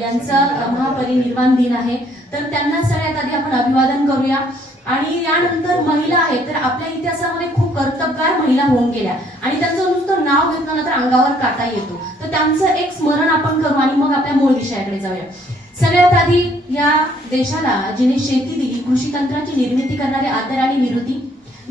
यांचा महापरिनिर्वाण दिन आहे, तर त्यांना सगळ्यात आधी आपण अभिवादन करूया। आणि यानंतर महिला आहेत, तर आपल्या इतिहासामध्ये खूप कर्तबगार महिला होऊन गेल्या आणि त्यांचं नुसतं नाव घेतलं ना तर अंगावर काटा येतो, तर त्यांचं एक स्मरण आपण करू आणि मग आपल्या मूळ विषयाकडे जाऊया। सगळ्यात आधी या देशाला जिने शेती दिली, कृषी तंत्राची निर्मिती करणारे आदर आणि निवृत्ती,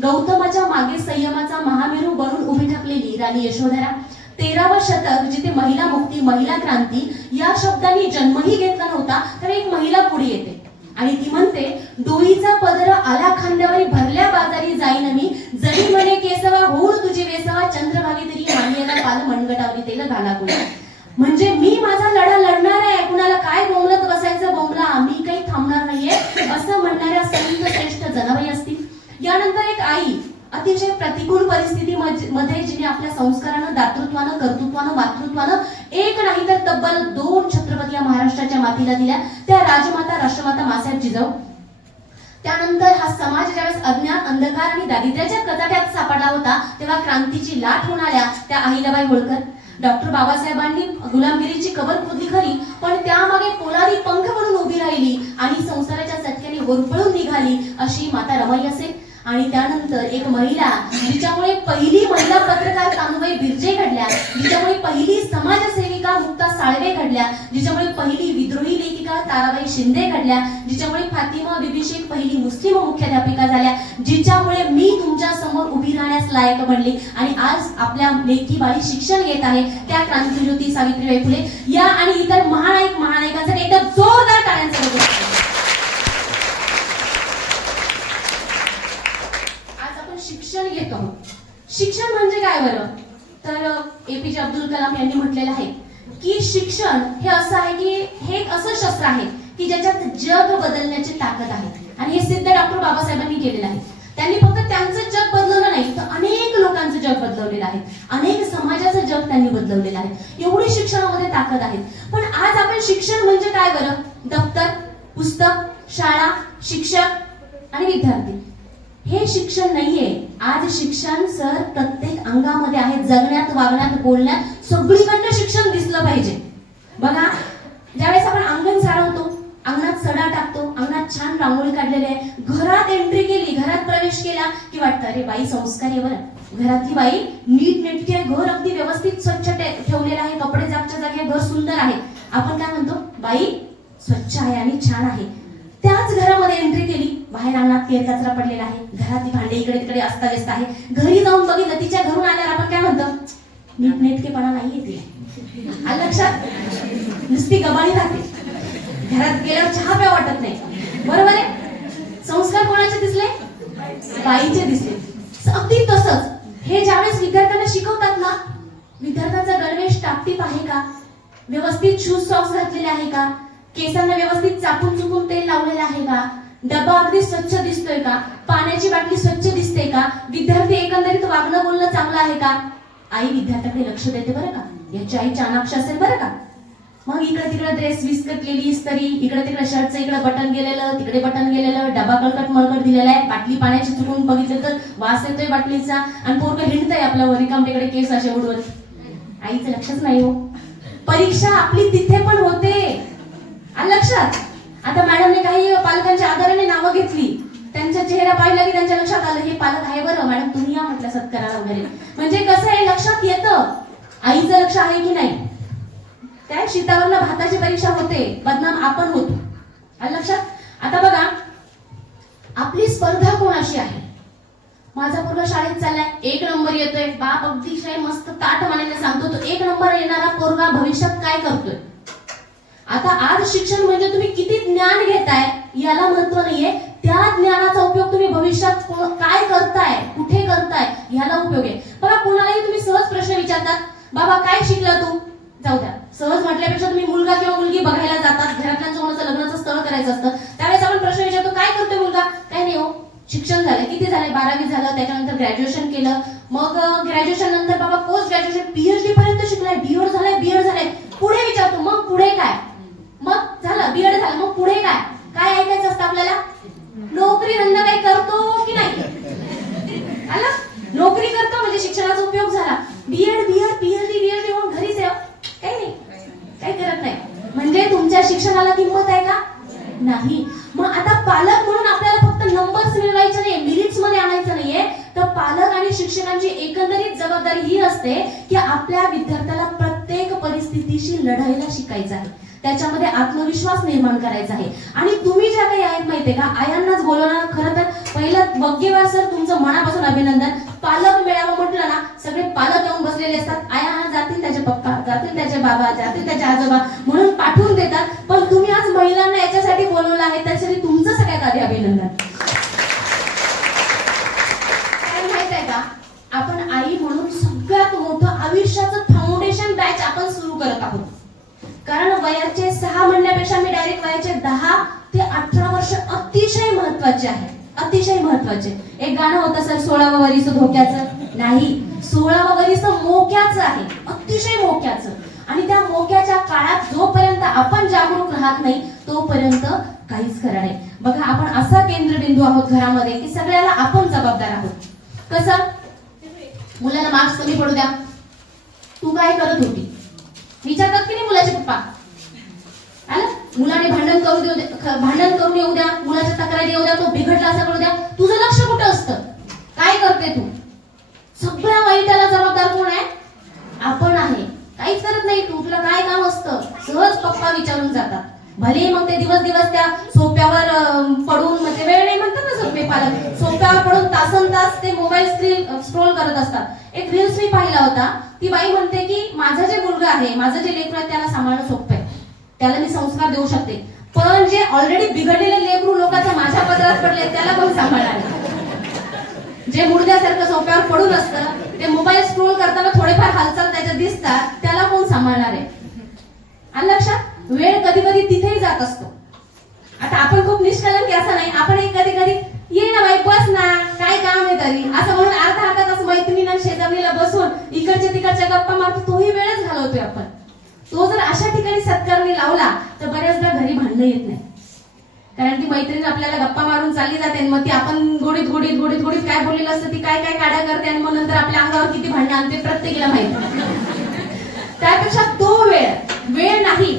गौतमाच्या मागे संयमाचा महामेरू बनून उभी ठाकलेली राणी यशोधरा, 13वा शतक जिथे महिला मुक्ती, महिला क्रांती या शब्दांनी जन्मही घेतला नव्हता, तर एक महिला पुढे येते आणि ती म्हणते, डोईचा पदर आला खांद्यावरी भरल्या बाजारी जाईन मी, जरी म्हणे केसवा होऊन तुझे वेसवा, चंद्रभागी तरी मानियेला पाल मनगटावरी तेल घाला कुणा। म्हणजे मी माझा लढा लढणार आहे, कुणाला काय बोंबलत बसायचं बोंबला, मी काही थांबणार नाहीये असं म्हणणाऱ्या संत श्रेष्ठ जनाबाई असतील। यानंतर एक आई, अतिशय प्रतिकूल परिस्थितीमध्ये जिने आपल्या संस्कारानं, दातृत्वानं, कर्तृत्वानं, मातृत्वानं एक नाही तर तब्बल 2 छत्रपती या महाराष्ट्राच्या मातीला दिल्या, त्या राजमाता राष्ट्रमाता मासाहेब जिजाऊ। त्यानंतर हा समाज ज्यावेळेस अज्ञान, अंधकार आणि दारिद्र्याच्या कचाट्यात सापडला होता, तेव्हा क्रांतीची लाट होऊन आल्या त्या अहिल्याबाई होळकर। डॉक्टर बाबासाहेबांनी गुलामगिरीची कबर खोदली खरी, पण त्यामागे पोलादी पंख म्हणून उभी राहिली आणि संसाराच्या चटक्याने होरपळून निघाली अशी माता रमाई असेल। आणि त्यानंतर एक महिला, जिच्यामुळे पहिली महिला पत्रकार कानुबाई बिर्जे घडल्या, जिच्यामुळे पहिली समाजसेविका मुक्ता साळवे घडल्या, जिच्यामुळे पहिली विद्रोही लेखिका ताराबाई शिंदे घडल्या, जिच्यामुळे फातिमा बीबी शेख पहिली मुस्लिम मुख्याध्यापिका झाल्या, जिच्यामुळे मी तुमच्या समोर उभी राहण्यास लायक बनले आणि आज आपल्या लेखी बाळी शिक्षण घेत आहे, त्या क्रांतिज्योती सावित्रीबाई फुले या आणि इतर महानायकांसाठी एकदा जोरदार टाळ्यांचा गजर। शिक्षण घेतो। शिक्षण म्हणजे काय बरं, तर एपीजे अब्दुल कलाम यांनी म्हटलेलं आहे की शिक्षण हे असं आहे की हे एक असं शस्त्र आहे की ज्याच्यात जग बदलण्याची ताकद आहे आणि हे सिद्ध डॉक्टर बाबासाहेबांनी केलेलं आहे। त्यांनी फक्त त्यांचं जग बदलवलं नाही, तर अनेक लोकांचं जग बदलवलेलं आहे, अनेक समाजाचं जग त्यांनी बदलवलेलं आहे। एवढी शिक्षणामध्ये ताकद आहे। पण आज आपण शिक्षण म्हणजे काय बरं, दप्तर, पुस्तक, शाळा, शिक्षक आणि विद्यार्थी, हे शिक्षण नाहीये। आज शिक्षण सर प्रत्येक अंगामध्ये आहे, जगण्यात, वागण्यात, बोलण्यात सगळीकडनं शिक्षण दिसलं पाहिजे। बघा, ज्यावेळेस आपण अंगण सारवतो, अंगणात सडा टाकतो, अंगणात छान रांगोळी काढलेली आहे, घरात एंट्री केली, घरात प्रवेश केला की वाटतं अरे बाई संस्कारी आहे बरं, घरातली बाई नीट नेटकी आहे, घर अगदी व्यवस्थित स्वच्छ ठेवलेलं आहे, कपडे जागच्या जागी, घर सुंदर आहे, आपण काय म्हणतो, बाई स्वच्छ आहे आणि छान आहे। त्याच घरामध्ये एंट्री केली, बाहेर अंगणात केर कचरा पडलेला आहे, घरातली भांडे इकडे तिकडे अस्ताव्यस्त आहे, घरी जाऊन बघितलं, तिच्या घरून आल्यावर आपण काय म्हणतो, नीटनेटकेपणा नाहीये तिला, आलं लक्षात, नुसती गबाळी राहते, घरात गेल्यावर चहा प्या वाटत नाही, बरोबर आहे। संस्कार कोणाचे दिसले, बाईचे दिसले। अगदी तसंच हे ज्यावेळेस विद्यार्थ्यांना शिकवतात ना, विद्यार्थ्यांचा गणवेश टापटीप आहे का, व्यवस्थित शूज सॉक्स घातलेले आहे का, केसांना व्यवस्थित चापून चुकून तेल लावलेलं आहे का, डबा अगदी स्वच्छ दिसतोय का, पाण्याची बाटली स्वच्छ दिसते का, विद्यार्थी एकंदरीत वागणं बोलणं चांगलं आहे का, आई विद्यार्थ्याकडे लक्ष देते बरं का, याची आई चाणाक्ष असेल बरं का। मग इकडे तिकडे ड्रेस विस्कटलेली इस्त्री, इकडे तिकडे शर्टचं इकडे बटन गेलेलं, तिकडे बटन गेलेलं, डबा कळकट मळकट दिलेला आहे, बाटली पाण्याची चुकून बघितलं तर वास येतोय बाटलीचा आणि पोरगं हिंडतंय आपल्या रिकामटेकडे केस असे उडवत, आईचं लक्षच नाही हो। परीक्षा आपली तिथे पण होते, लक्षात। आता मॅडमने काही पालकांच्या आधाराने नावं घेतली, त्यांचा चेहरा पाहिला की त्यांच्या लक्षात आलं हे पालक आहे बरं, मॅडम तुम्ही या म्हटलं सत्काराला वगैरे, म्हणजे कसं आहे लक्षात येतं आईचं लक्ष आहे की नाही। त्या शीतावरला भाताची परीक्षा होते, बदनाम आपण होतो, लक्षात। आता बघा, आपली स्पर्धा कोणाशी आहे, माझा पोरगा शाळेत चाललाय, 1 नंबर येतोय, बाप अगदीशय मस्त ताट मानेने सांगतो, तो 1 नंबर येणारा पोरगा भविष्यात काय करतोय। आता आज शिक्षण म्हणजे तुम्ही किती ज्ञान घेताय याला महत्व नाहीये, त्या ज्ञानाचा उपयोग तुम्ही भविष्यात काय करताय, कुठे करताय याला उपयोग आहे। बघा, कुणालाही तुम्ही सहज प्रश्न विचारतात, बाबा काय शिकला तू, जाऊ द्या, सहज म्हटल्यापेक्षा तुम्ही मुलगा किंवा मुलगी बघायला जातात, घरातल्यांचं कोणाचं लग्नाचं स्थळ करायचं असतं, त्यावेळेस आपण प्रश्न विचारतो काय करतोय मुलगा, काय नाही हो, शिक्षण झालं, किती झालंय, 12वी झालं, त्याच्यानंतर ग्रॅज्युएशन केलं, मग ग्रॅज्युएशन नंतर बाबा पोस्ट ग्रॅज्युएशन PhD पर्यंत शिकलाय, बीएड झालंय, पुढे विचारतो मग पुढे काय, मग झालं बीएड झालं, मग पुढे काय, काय ऐकायचं असतं आपल्याला, नोकरी धंदा काही करतो की नाही, आलं, नोकरी करतो म्हणजे शिक्षणाचा उपयोग झाला, बीएड PhD होऊन घरीच आहे, काही नाही, काही करत नाही, म्हणजे तुमच्या आणि शिक्षकांची एकंदरीत जबाबदारी ही असते की आपल्या विद्यार्थ्याला प्रत्येक परिस्थितीशी लढायला शिकायचं आहे, त्याच्यामध्ये आत्मविश्वास निर्माण करायचा आहे. आणि तुम्ही ज्या काही आहेत माहितीये का, आयांनाच बोलवणार. खरं तर पहिलं वग्गेवार सर तुमचं मनापासून अभिनंदन. पालक मेळावा म्हटलं ना, सगळे पालक येऊन बसलेले असतात. आया जातील त्याचे पप्पा, जातील त्याचे बाबा, जातील त्याचे आजोबा म्हणून पाठवून देतात. पण तुम्ही आज महिलांना याच्यासाठी बोलवलं आहे, त्यासाठी तुमचं सगळ्यात आधी अभिनंदन. काय माहित आहे का, आपण आई म्हणून सगळ्यात मोठं आयुष्याचं फाउंडेशन बॅच आपण सुरू करत आहोत. कारण वयाचे 6 म्हणण्यापेक्षा मी डायरेक्ट वयाचे 10 ते 18 वर्ष अतिशय महत्वाचे आहे, अतिशय महत्वाचे. एक गाणं होतं सर, 16वं वरीस धोक्याचं नाही, 16वं वरीस मोक्याचं आहे, अतिशय मोक्याचं. आणि त्या मोक्याच्या काळात जोपर्यंत आपण जागरूक राहत नाही तोपर्यंत काहीच खरं नाही. बघा, आपण असा केंद्रबिंदू आहोत घरामध्ये की सगळ्याला आपण जबाबदार आहोत. कसं, मुलाला मार्क्स कमी पडू द्या, तू काय करत होती विचारतात की नाही मुलाचे पप्पा. आलं, मुलाने भांडण करून येऊ द्या, मुलाच्या तक्रारी येऊ द्या, तो बिघडला असं करू द्या, तुझं लक्ष कुठं असतं, काय करते तू. सगळ्या वाईटाला जबाबदार कोण आहे, आपण आहे. काहीच करत नाही तू, तुला काय काम असतं, सहज पप्पा विचारून जातात. भले मग ते दिवस त्या सोप्यावर पडून, म्हणजे वेळ नाही म्हणतात ना सर पालक, सोप्यावर पडून तासनतास ते मोबाईल स्क्रोल करत असतात. एक रील्स मी पाहिला होता, ती बाई म्हणते की माझा जे मुलगा आहे, माझं जे लेकरू आहे त्याला सांभाळणं सोपं आहे, त्याला मी संस्कार देऊ शकते. पण जे ऑलरेडी बिघडलेले लेकरू लोकांच्या माझ्या पदरात पडले त्याला कोण सांभाळणार. जे मुडद्यासारखं सोप्यावर पडून असतं, ते मोबाईल स्क्रोल करताना थोडेफार हालचाल त्याच्यात दिसतात, त्याला कोण सांभाळणार आहे. आणि लक्षात, वेळ कधी कधी तिथेही जात असतो. आता आपण खूप निष्कलंकी असं नाही, आपण एक कधी कधी ये ना बाई बस ना, काय काम आहे तरी असं म्हणून अर्धा तास मैत्रिणीला शेजारणीला बसून इकडच्या तिकडच्या गप्पा मारतो, तोही वेळच घालवतोय आपण. तो जर अशा ठिकाणी सत्कारणी लावला तर बऱ्याचदा घरी भांडणं येत नाही. कारण ती मैत्रीण आपल्याला गप्पा मारून चालली जाते, मग ती आपण गोडीत गोडीत गोडीत गोडीत काय बोललेलं असतं, ती काय काय काड्या करते आणि मग नंतर आपल्या अंगावर किती भांडणं आणते प्रत्येकीला माहिती. त्यापेक्षा तो वेळ नाही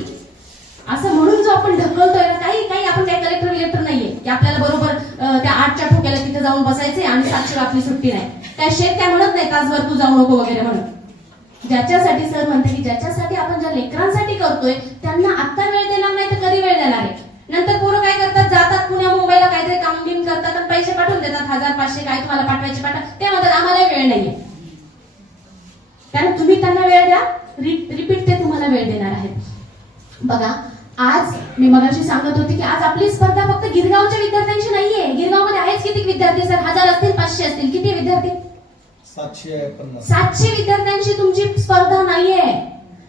असं म्हणून जो आपण ढकलतोय ना, काही आपण काही कलेक्टर नाहीये की आपल्याला बरोबर त्या 8च्या ठोक्याला तिथे जाऊन बसायचे आणि 7ची आपली सुट्टी नाही. काय शेत काय म्हणत नाही तासभर तू जाऊ नको वगैरे म्हणून. ज्याच्यासाठी सर म्हणते की ज्याच्यासाठी आपण ज्या लेकरांसाठी करतोय त्यांना आता वेळ देणार नाही तर कधी वेळ देणार आहे. नंतर पोरं काय करतात, जातात पुण्या मुंबईला काहीतरी काम बिम करतात आणि पैसे पाठवून देतात, 1000-500 काय तुम्हाला पाठवायचे पाठवा, ते म्हणतात आम्हाला वेळ नाहीये. कारण तुम्ही त्यांना वेळ द्या, रिपीट ते तुम्हाला वेळ देणार आहेत. बघा, आज मी मगाशी सांगत होती की आज आपली स्पर्धा फक्त गिरगावच्या विद्यार्थ्यांची नाहीये. गिरगावमध्ये आहेच किती विद्यार्थी सर, 1000 असतील 500 असतील, किती विद्यार्थी, 700 विद्यार्थ्यांची तुमची स्पर्धा नाहीये.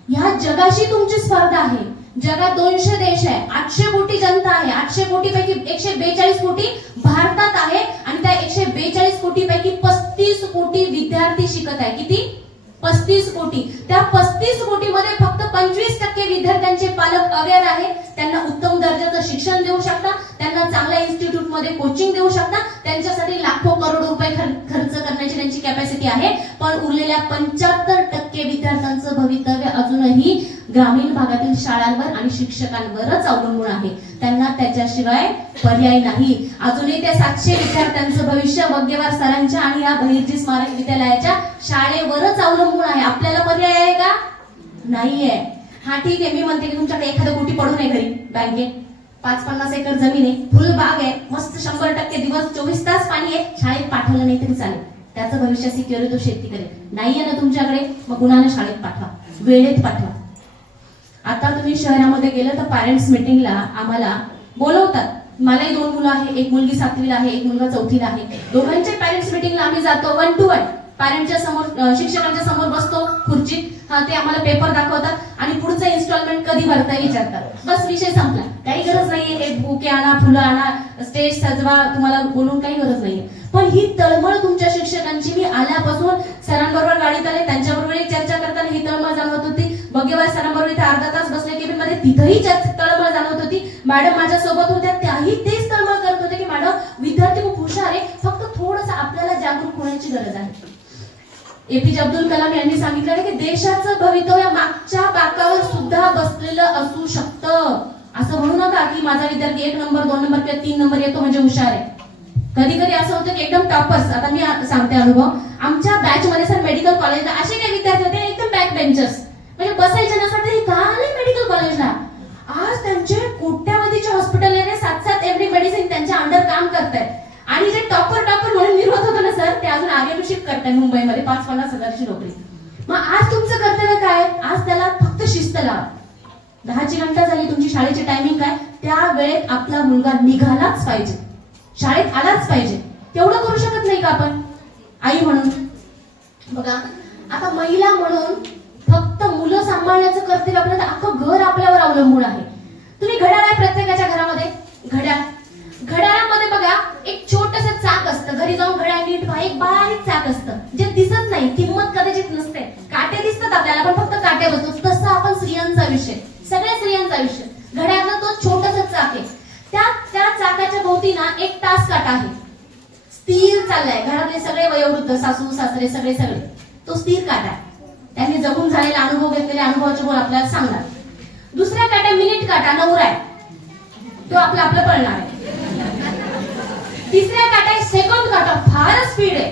ह्या जगाशी तुमची स्पर्धा आहे. जगात 200 देश आहे, 800 कोटी जनता आहे, 800 कोटीपैकी 142 कोटी भारतात आहे आणि त्या 142 कोटीपैकी 35 कोटी विद्यार्थी शिकत आहे. किती, 35 कोटी. त्या 35 कोटीमध्ये फक्त 25% विद्यार्थ्यांचे पालक अवेअर आहे, त्यांना उत्तम दर्जाचं शिक्षण देऊ शकता, त्यांना चांगल्या इन्स्टिट्यूट मध्ये कोचिंग देऊ शकता, त्यांच्यासाठी लाखो करोड रुपये खर्च करण्याची त्यांची कॅपॅसिटी आहे. पण उरलेल्या 75% विद्यार्थ्यांचं भवितव्य अजूनही ग्रामीण भागातील शाळांवर आणि शिक्षकांवरच अवलंबून आहे. त्यांना त्याच्याशिवाय पर्याय नाही. अजूनही त्या 700 विद्यार्थ्यांचं भविष्य वग्गेवार सरांच्या आणि या बहिर्जी स्मारक विद्यालयाच्या शाळेवरच अवलंबून आहे. आपल्याला पर्याय आहे का, नाहीये. हा ठीक आहे, मी म्हणते की तुमच्याकडे 1 कोटी पडून आहे घरी बँकेत, 5-50 एकर जमीन आहे, फुल बाग आहे, मस्त 100% दिवस 24 तास पाणी आहे, शाळेत पाठवलं नाही तरी चालेल, त्याचं भविष्य सिक्युअर आहे, तो शेती करेल. नाहीये ना तुमच्याकडे, मग गुणाने शाळेत पाठवा, वेळेत पाठवा. आता तुम्ही शहरामध्ये गेलं तर पॅरेंट्स मीटिंगला आम्हाला बोलवतात. मलाही 2 मुलं आहे, एक मुलगी 7वीला आहे, एक मुलगा 4थीला आहे. दोघांच्या पॅरेंट्स मीटिंगला आम्ही जातो 1 to 1. पॅरेंटच्या समोर, शिक्षकांच्या समोर बसतो खुर्चीत, ते आम्हाला पेपर दाखवतात आणि पुढचं इन्स्टॉलमेंट कधी भरताय विचारतात. बस विषय संपला. काही गरज नाहीये हे बुके आणा, फुलं आणा, स्टेज सजवा, तुम्हाला बोलून काही गरज नाहीये. पण ही तळमळ तुमच्या शिक्षकांची मी आल्यापासून सरांबरोबर गाडीत आले, त्यांच्याबरोबर चर्चा करताना ही तळमळ जाणवत होती. वगैरे सरांबरोबर इथे अर्धा तास बसले केबिन मध्ये, तिथेही तळमळ जाणवत होती. मॅडम माझ्या सोबत होत्या, त्याही तेच तळमळ करत होते की मॅडम विद्यार्थी खूप हुशार आहे, फक्त थोडस आपल्याला जागरूक होण्याची गरज आहे. एपीजे अब्दुल कलाम यांनी सांगितलं की देशाचं भवितव्य मागच्या बाकावर सुद्धा बसलेलं असू शकतं. असं म्हणू नका की माझा विद्यार्थी 1 नंबर 2 नंबर किंवा 3 नंबर येतो म्हणजे हुशार आहे. कधी कधी असं होतं की एकदम टॉपर्स, आता मी सांगते अनुभव, आमच्या बॅच मध्ये सर मेडिकल कॉलेजला असे काही विद्यार्थी होते एकदम बॅक बेंचर्स, म्हणजे बसायचे नसतात हे का आले मेडिकल कॉलेजला. आज त्यांचे कोट्यावधीचे हॉस्पिटल आहे, 7-7 एव्हरी मेडिसिन त्यांच्या अंडर काम करतायत. आणि जे टॉपर म्हणून निर्वत होतं ना सर, ते अजून आगे शिफ्ट करतायत मुंबईमध्ये 5-50 हजारची नोकरी. मग आज तुमचं कर्तव्य काय? आज त्याला फक्त शिस्त लावा. 10ची घंटा झाली, तुमची शाळेची टायमिंग काय, त्या वेळेत आपला मुलगा निघालाच पाहिजे, शाळेत आलाच पाहिजे. तेवढं करू शकत नाही का आपण आई म्हणून? बघा आता महिला म्हणून फक्त मुलं सांभाळण्याचं कर्तव्य आपल्याला, अख्खं घर आपल्यावर अवलंबून आहे. तुम्ही घड्याळ आहे प्रत्येकाच्या घरामध्ये, घड्याळामध्ये बघा एक छोटंसं चाक असतं, घरी जाऊन घड्याळ नीट पहा, एक बारीक चाक असतं जे दिसत नाही, किंमत कदाचित नसते, काटे दिसतात आपल्याला पण फक्त काटे बसतो. तसं आपण स्त्रियांचा विषय, सगळ्या स्त्रियांचा विषय, घड्याळातलं तो छोटंसं चाक आहे. त्या चाकाच्या भोवती ना एक तास काटा आहे, स्थिर चाललाय. घरातले सगळे वयोवृद्ध, सासू सासरे सगळे तो स्थिर काटा आहे. त्यांनी जगून झालेला अनुभव घेतलेले अनुभवाचे बोल आपल्याला सांगणार. दुसरा काटा मिनिट काटा, नवरा आहे, तो आपलं पळणार आहे. तिसऱ्या काटा आहे सेकंद काटा, फारच स्पीड आहे,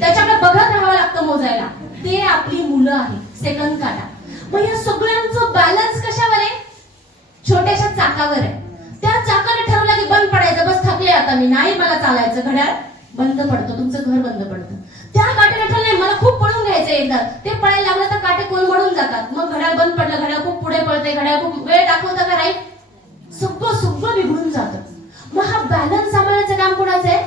त्याच्याकडे बघत राहावं लागतं मोजायला, ते आपली मुलं आहे, सेकंद काटा. मग या सगळ्यांचं बॅलन्स कशावर आहे? छोट्याशा चाकावर आहे. त्या चाकाने ठरवलं की बंद पडायचं, बस थकले आता मी, नाही मला चालायचं, घड्याळ बंद पडतं, तुमचं घर बंद पडतं. त्या काट्याने ठरलंय मला खूप पळून घ्यायचं एकदा, ते पळायला लागलं तर काटे कोलमडून जातात, मग घड्याळ बंद पडलं, घड्याळ खूप पुढे पळतंय, घड्याळ खूप वेळ दाखवतं का राईट, सगळं बिघडून जातं. मग हा बॅलन्स सांभाळण्याचं काम कोणाचं आहे?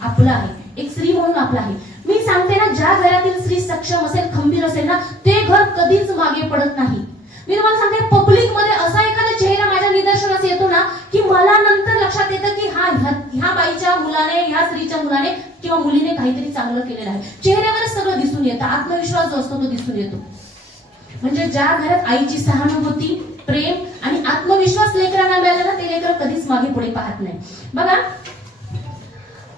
आपलं आहे, एक स्त्री म्हणून आपलं आहे. मी सांगते ना, ज्या घरातील स्त्री सक्षम असेल, खंबीर असेल ना, ते घर कधीच मागे पडत नाही. मी तुम्हाला सांगते, पब्लिक मध्ये असा एखादा चेहरा माझ्या निदर्शनास येतो ना, की मला नंतर लक्षात येतं की ह्या बाईच्या मुलाने, ह्या स्त्रीच्या मुलाने किंवा मुलीने काहीतरी चांगलं केलेलं आहे. चेहऱ्यावरच सगळं दिसून येतं, आत्मविश्वास जो असतो तो दिसून येतो. म्हणजे ज्या घरात आईची सहानुभूती, प्रेम आणि आत्मविश्वास लेकरांना मिळाला ना, ते लेकर कधीच मागे पुढे पाहत नाही. बघा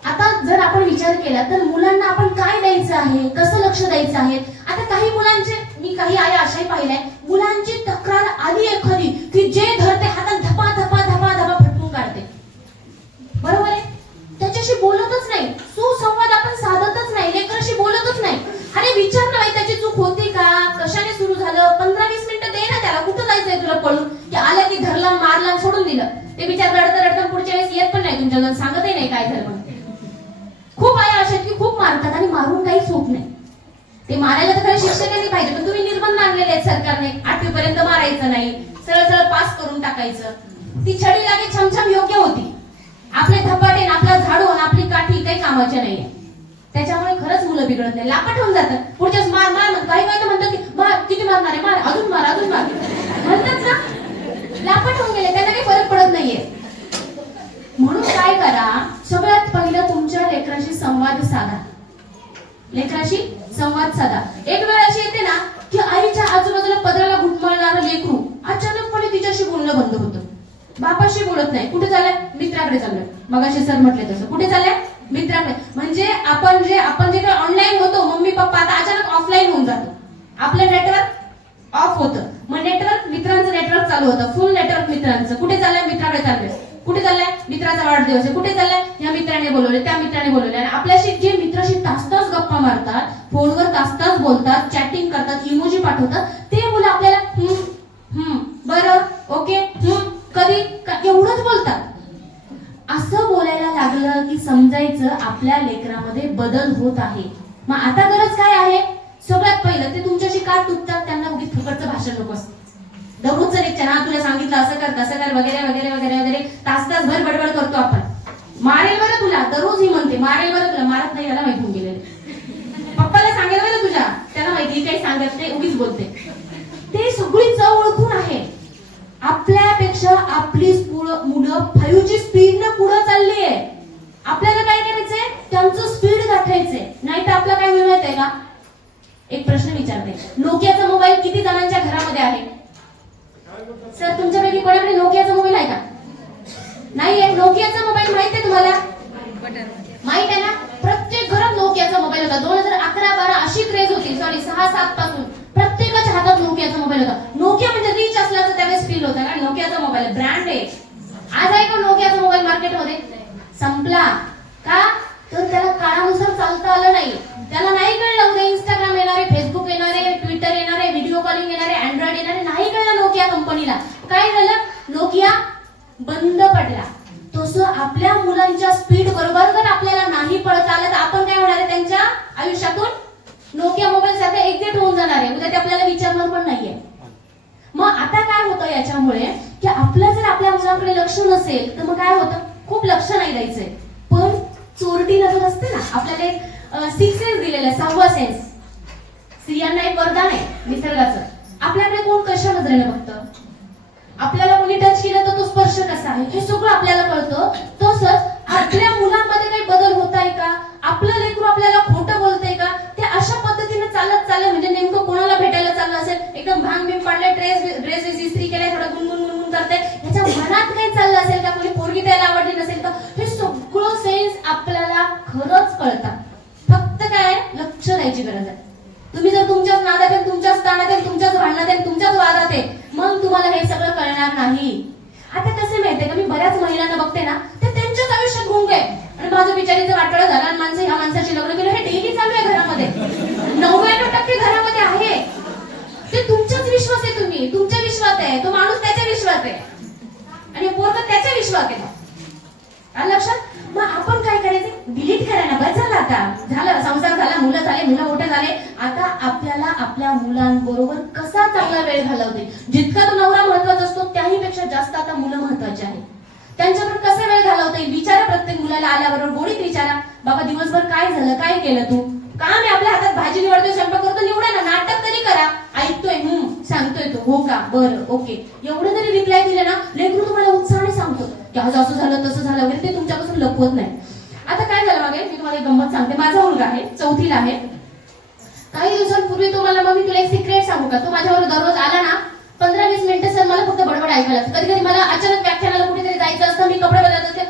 आता जर आपण विचार केला तर मुलांना आपण काय द्यायचं आहे, कसं लक्ष द्यायचं आहे. आता काही मुलांचे, मी काही आया अशाही पाहिलंय, मुलांची तक्रार आली एखादी की जे धरते हातात धपा फटकून काढते, बरोबर आहे, त्याच्याशी बोलतच नाही, सुसंवाद आपण साधतच नाही, लेकराशी बोलतच नाही. अरे विचार ना बाई, त्याची चूक होती का, कशाने सुरू झालं, 15-20 मिनिटं दे ना त्याला, कुठं जायचंय तुला पळून, की आलं की धरला मारला सोडून दिलं, ते विचार रडतं पुढच्या वेळेस येत पण नाही तुमच्या, सांगतही नाही काय झालं. खूप आया अशा की खूप मारतात आणि मारून काहीच होत नाही. ते मारायला तर खरं शिक्षकांनी पाहिजे, पण तुम्ही निर्बंध आणलेले आहेत सरकारने, 8वी पर्यंत मारायचं नाही, सरळ पास करून टाकायचं. ती छडी लागे छमछम योग्य होती, आपले धपाटे, आपला झाडू आणि आपली काठी काही कामाचे नाहीये. त्याच्यामुळे खरंच मुलं बिघडत नाही, लापट होऊन जातात. पुढच्याच मार काही म्हणतात की मार, किती मारणार आहे, मार, अजून मार म्हणतात ना, लापट होऊन गेले, त्यांना काही फरक पडत नाहीये. म्हणून काय करा, सगळ्यात पहिलं तुमच्या लेकराशी संवाद साधा, एक वेळ अशी येते ना की आईच्या आजूबाजूला पदराला घुटमळणारं लेकरू अचानकपणे तिच्याशी बोलणं बंद होतं, बापाशी बोलत नाही, कुठे चाललाय, मित्राकडे चाललोय, मगाशी सर म्हटले तसं, कुठे चाललाय, मित्राकडे. म्हणजे आपण जे काही ऑनलाईन होतो मम्मी पप्पा, आता अचानक ऑफलाईन होऊन जातो, आपलं नेटवर्क ऑफ होतं, मग नेटवर्क, मित्रांचं नेटवर्क चालू होतं, फुल नेटवर्क मित्रांचं. कुठे चाललंय, मित्राकडे चाललोय, कुठे चाललाय, मित्राचा वाढदिवस आहे, कुठे चाललाय, या मित्राने बोलवले, त्या मित्राने बोलवले. आणि आपल्याशी जे मित्राशी तास गप्पा मारतात, फोनवर तास बोलतात, चॅटिंग करतात, इमोजी पाठवतात, ते मुलं आपल्याला बरं, ओके, कधी, एवढंच बोलतात. असं बोलायला लागलं की समजायचं आपल्या लेकरामध्ये बदल होत आहे. मग आता गरज काय आहे? सगळ्यात पहिलं ते तुमच्याशी का तुटतात, त्यांना उगीच फुकटचं भाषण नको असतं. दररोजचं लेक्चर, हा तुला सांगितलं असं कर तसं कर वगैरे तास भर बडबड करतो आपण. मारेल बरं तुला, दररोज ही म्हणते मारेल बरं तुला, मारत नाही, याला माहिती होऊन गेलेले. पप्पाला सांगेल बरं तुझ्या, त्याला माहिती काही सांगत नाही, उगीच बोलते. ते सगळी चव ओळखून आहे. आपल्यापेक्षा आपली मुलं 5G स्पीडनं पुढे चालली आहे. आपल्याला काय करायचंय, त्यांचं स्पीड गाठायचंय, नाही तर आपला काय होईल माहितीये का? एक प्रश्न विचारते, नोकियाचा मोबाईल किती जणांच्या घरामध्ये आहे? सर तुमच्यापैकी कोणाकडे नोकियाचा मोबाईल आहे का? नाहीये. नोकियाचा मोबाईल माहित आहे तुम्हाला? माहित आहे ना? प्रत्येक घरात नोकियाचा मोबाईल होता. 2011-12 अशी क्रेज होती, सॉरी 6-7 पासून प्रत्येकाच्या हातात नोकियाचा मोबाईल होता. नोकिया म्हणजे रिच असल्याचं त्यावेळेस फील होतं, कारण नोकियाचा मोबाईल ब्रँड आहे. आज आहे का नोकियाचा मोबाईल मार्केटमध्ये? संपला. का? तर त्याला काळानुसार चालता आलं नाही. त्याला नाही कळलं उद्या इंस्टाग्राम येणार आहे, फेसबुक येणार आहे, ट्विटर येणार आहे, व्हिडिओ कॉलिंग येणार आहे, अँड्रॉइड येणार आहे. नाही कळलं नोकिया कंपनीला. काय झालं? नोकिया बंद पडला. तसं आपल्या मुलांच्या स्पीड बरोबर जर आपल्याला नाही पळता आलं तर आपण काय होणार आहे? त्यांच्या आयुष्यातून नोकिया मोबाईल सारखं एक्झिट होऊन जाणार आहे. उद्या ते आपल्याला विचारणार पण नाहीये. मग आता काय होतं याच्यामुळे की आपलं जर आपल्या मुलांकडे लक्ष नसेल तर मग काय होतं? खूप लक्ष नाही द्यायचंय. पण चोरटी नजर असते ना, आपल्याला एक सिक्स सेन्स दिलेला, 6वा सेन्स. स्त्रियांना एक वरदान आहे निसर्गाचं. आपल्याकडे कोण कशा नजरेने बघतं, आपल्याला कोणी टच केलं तर तो स्पर्श कसा आहे हे सगळं आपल्याला कळतं. तसंच आपल्या मुलांमध्ये काही बदल होत आहे का, आपलं लेकरू आपल्याला खोटं बोलतंय का, ते अशा पद्धतीने चाललं म्हणजे नेमकं कोणाला भेटायला चाललं असेल, एकदम भांग बिंग पाडले, ड्रेस इस्त्री केलाय, थोडं गुणगुण करते, ह्याच्या मनात काही चाललं असेल का, कोणी पोरगी त्याला आवडली नसेल का, हे सगळं सेन्स आपल्याला खरंच कळतात. फक्त काय लक्ष द्यायची गरज आहे. तुम्ही जर तुमच्याच नादात आहे, तुमच्याच ताणात आहे, तुमच्याच भांडणात आहे, तुमच्याच वादात आहे, मग तुम्हाला हे सगळं कळणार नाही. आता कसं माहितीये का, मी बऱ्याच महिलांना बघते ना, ते त्यांच्याच आयुष्यात गुंग आहे. आणि माझं बिचारीचं वाटोळं झालं आणि माणसं ह्या माणसाची लग्न केलं, हे डेली चालू आहे घरामध्ये. 99% घरामध्ये आहे. ते तुमच्याच विश्वास आहे, तुम्ही तुमच्या विश्वास आहे, तो माणूस त्याच्या विश्वास आहे आणि पोरग त्याच्या विश्वास आहे. आलं लक्षात? मग आपण काय करायचं? डिलीट करायला बस झालं. आता झालं, संसार झाला, मुलं झाले, मुलं मोठे झाले. आता आपल्याला आपल्या मुलांबरोबर कसा चांगला वेळ घालवते, जितका तो नवरा महत्वाचा असतो त्याही पेक्षा जास्त आता मुलं महत्वाची आहेत. त्यांच्याकडे कसा वेळ घालवता येईल विचारा. प्रत्येक मुलाला आल्याबरोबर गोडीत विचारा, बाबा दिवसभर काय झालं, काय केलं तू, काम आहे आपल्या हातात, भाजी निवडतोय, स्वयंपाक करतो, निवडा ना, नाटक तरी करा. ऐकतोय, सांगतोय तो, हो का, बरं, ओके, एवढं जरी रिप्लाय दिलं ना, लेकरू तुम्हाला उत्साहाने सांगतो की आज असं झालं तसं झालं वगैरे, ते तुमच्यापासून लपवत नाही. आता काय झालं मागे, मी तुम्हाला एक गंमत सांगते. माझा मुलगा आहे, 4थीला आहे. काही दिवसांपूर्वी तो मला, मग मी तुला एक सिक्रेट सांगू का, तो माझ्यावर दररोज आला ना 15-20 मिनिटं सर मला फक्त बडबड ऐकायला. कधी कधी मला अचानक व्याख्यानाला कुठेतरी जायचं असतं, मी कपडे बदलत असते,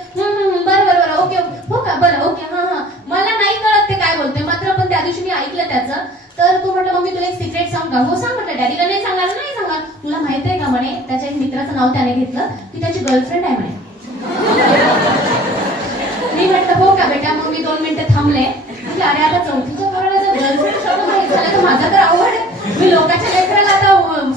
बरं ओके, हो का, बरं ओके, हा. मला नाही कळत ते काय बोलते, मात्र पण त्या दिवशी मी ऐकलं त्याचं. तर तू म्हटलं मम्मी तुला एक सिक्रेट सांग का? हो सांग म्हटलं. डॅडीला नाही सांगणार, नाही सांगणार. तुला माहित आहे का म्हणे, त्याच्या एक मित्राचं नाव त्याने घेतलं की त्याची गर्लफ्रेंड आहे म्हणे. मी म्हटलं हो का बेटा. मग मी 2 मिनिटं थांबले. अरे आता 4थीच्या पोराला जर गर्लफ्रेंड शब्द माहित झालं तर माझं तर अवघड आहे. मी लोकांच्या लेकराला आता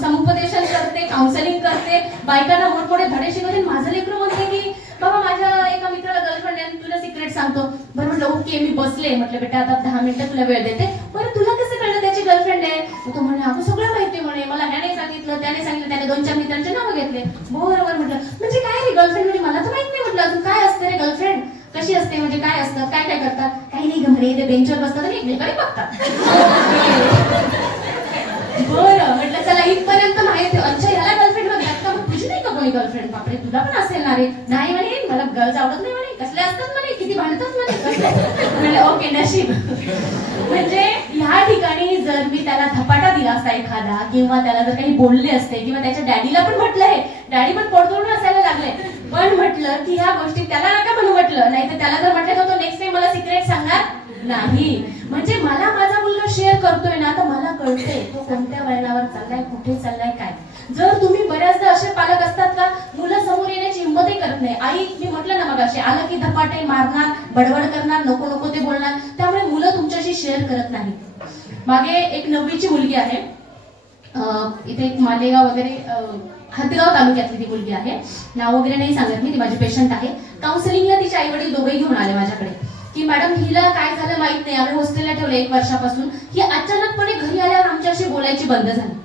समुपदेशन करते, काउन्सिलिंग करते, बायकांना मोठमोठे धडे शिकवते. माझं लेकरू म्हणते की बाबा माझ्या एका मित्राला गर्लफ्रेंड आहे, तुला सिक्रेट सांगतो. बरं म्हटलं ओके. मी बसले, म्हटलं बेटा आता 10 मिनिटं तुला वेळ देते. बरं तुला कसं कळलं त्याची गर्लफ्रेंड आहे? तो म्हणे अगं सगळं माहिती म्हणे, मला ह्याने सांगितलं, त्याने सांगितलं, त्याने 2-4 मित्रांचे नावं घेतले. बरोबर म्हटलं. म्हणजे काय रे गर्लफ्रेंड? म्हणजे मला तर माहित नाही म्हटलं. अजून काय असतं रे गर्लफ्रेंड? कशी असते म्हणजे काय असतं, काय काय करतात? काही नाही ग म्हणे, ते बेंचवर बसतात आणि एकमेकांकडे बघतात. बरं म्हटलं चला इथपर्यंत माहिती. अच्छा ह्याला गर्लफ्रेंड बघतात का? मग तुझी नाही का कोणी गर्लफ्रेंड? बापरे तुला पण असेल ना रे? नाही म्हणे, मला गर्ल्स आवडत नाही म्हणे. कसले असतात म्हणे, किती भांडतात म्हणे. ओके नशीब. म्हणजे ह्या ठिकाणी जर मी त्याला धपाटा दिला असता एखादा, किंवा त्याला जर काही बोलले असते, किंवा त्याच्या डॅडीला पण म्हटलंय, डॅडी पण पोटतोडून असायला लागले, पण म्हटलं की ह्या गोष्टी त्याला नका म्हणू म्हटलं. नाही तर त्याला जर म्हटलं तर तो नेक्स्ट टाइम मला सिक्रेट सांगणार नाही. म्हणजे मला माझा मुलगा शेअर करतोय ना, तर मला कळते तो कोणत्या वळणावर चाललाय, कुठे चाललाय, काय. जर तुम्ही बऱ्याचदा असे पालक असतात का, मुलं समोर येण्याची हिंमतही करत नाही. आई मी म्हटलं ना मग असे आलं की धपाटे मारणार, बडबड करणार, नको नको ते बोलणार, त्यामुळे मुलं तुमच्याशी शेअर करत नाही. मागे एक 9वीची मुलगी आहे, इथे एक मालेगाव वगैरे हदगाव तालुक्यातली ती मुलगी आहे. नाव वगैरे नाही सांगत मी, ती माझी पेशंट आहे. काउन्सिलिंगला तिचे आई वडील दोघेही घेऊन आले माझ्याकडे की मॅडम हिला काय झालं माहित नाही, आम्ही हॉस्टेलला ठेवलं 1 वर्षापासून. ही अचानकपणे घरी आल्यावर आमच्याशी बोलायची बंद झाली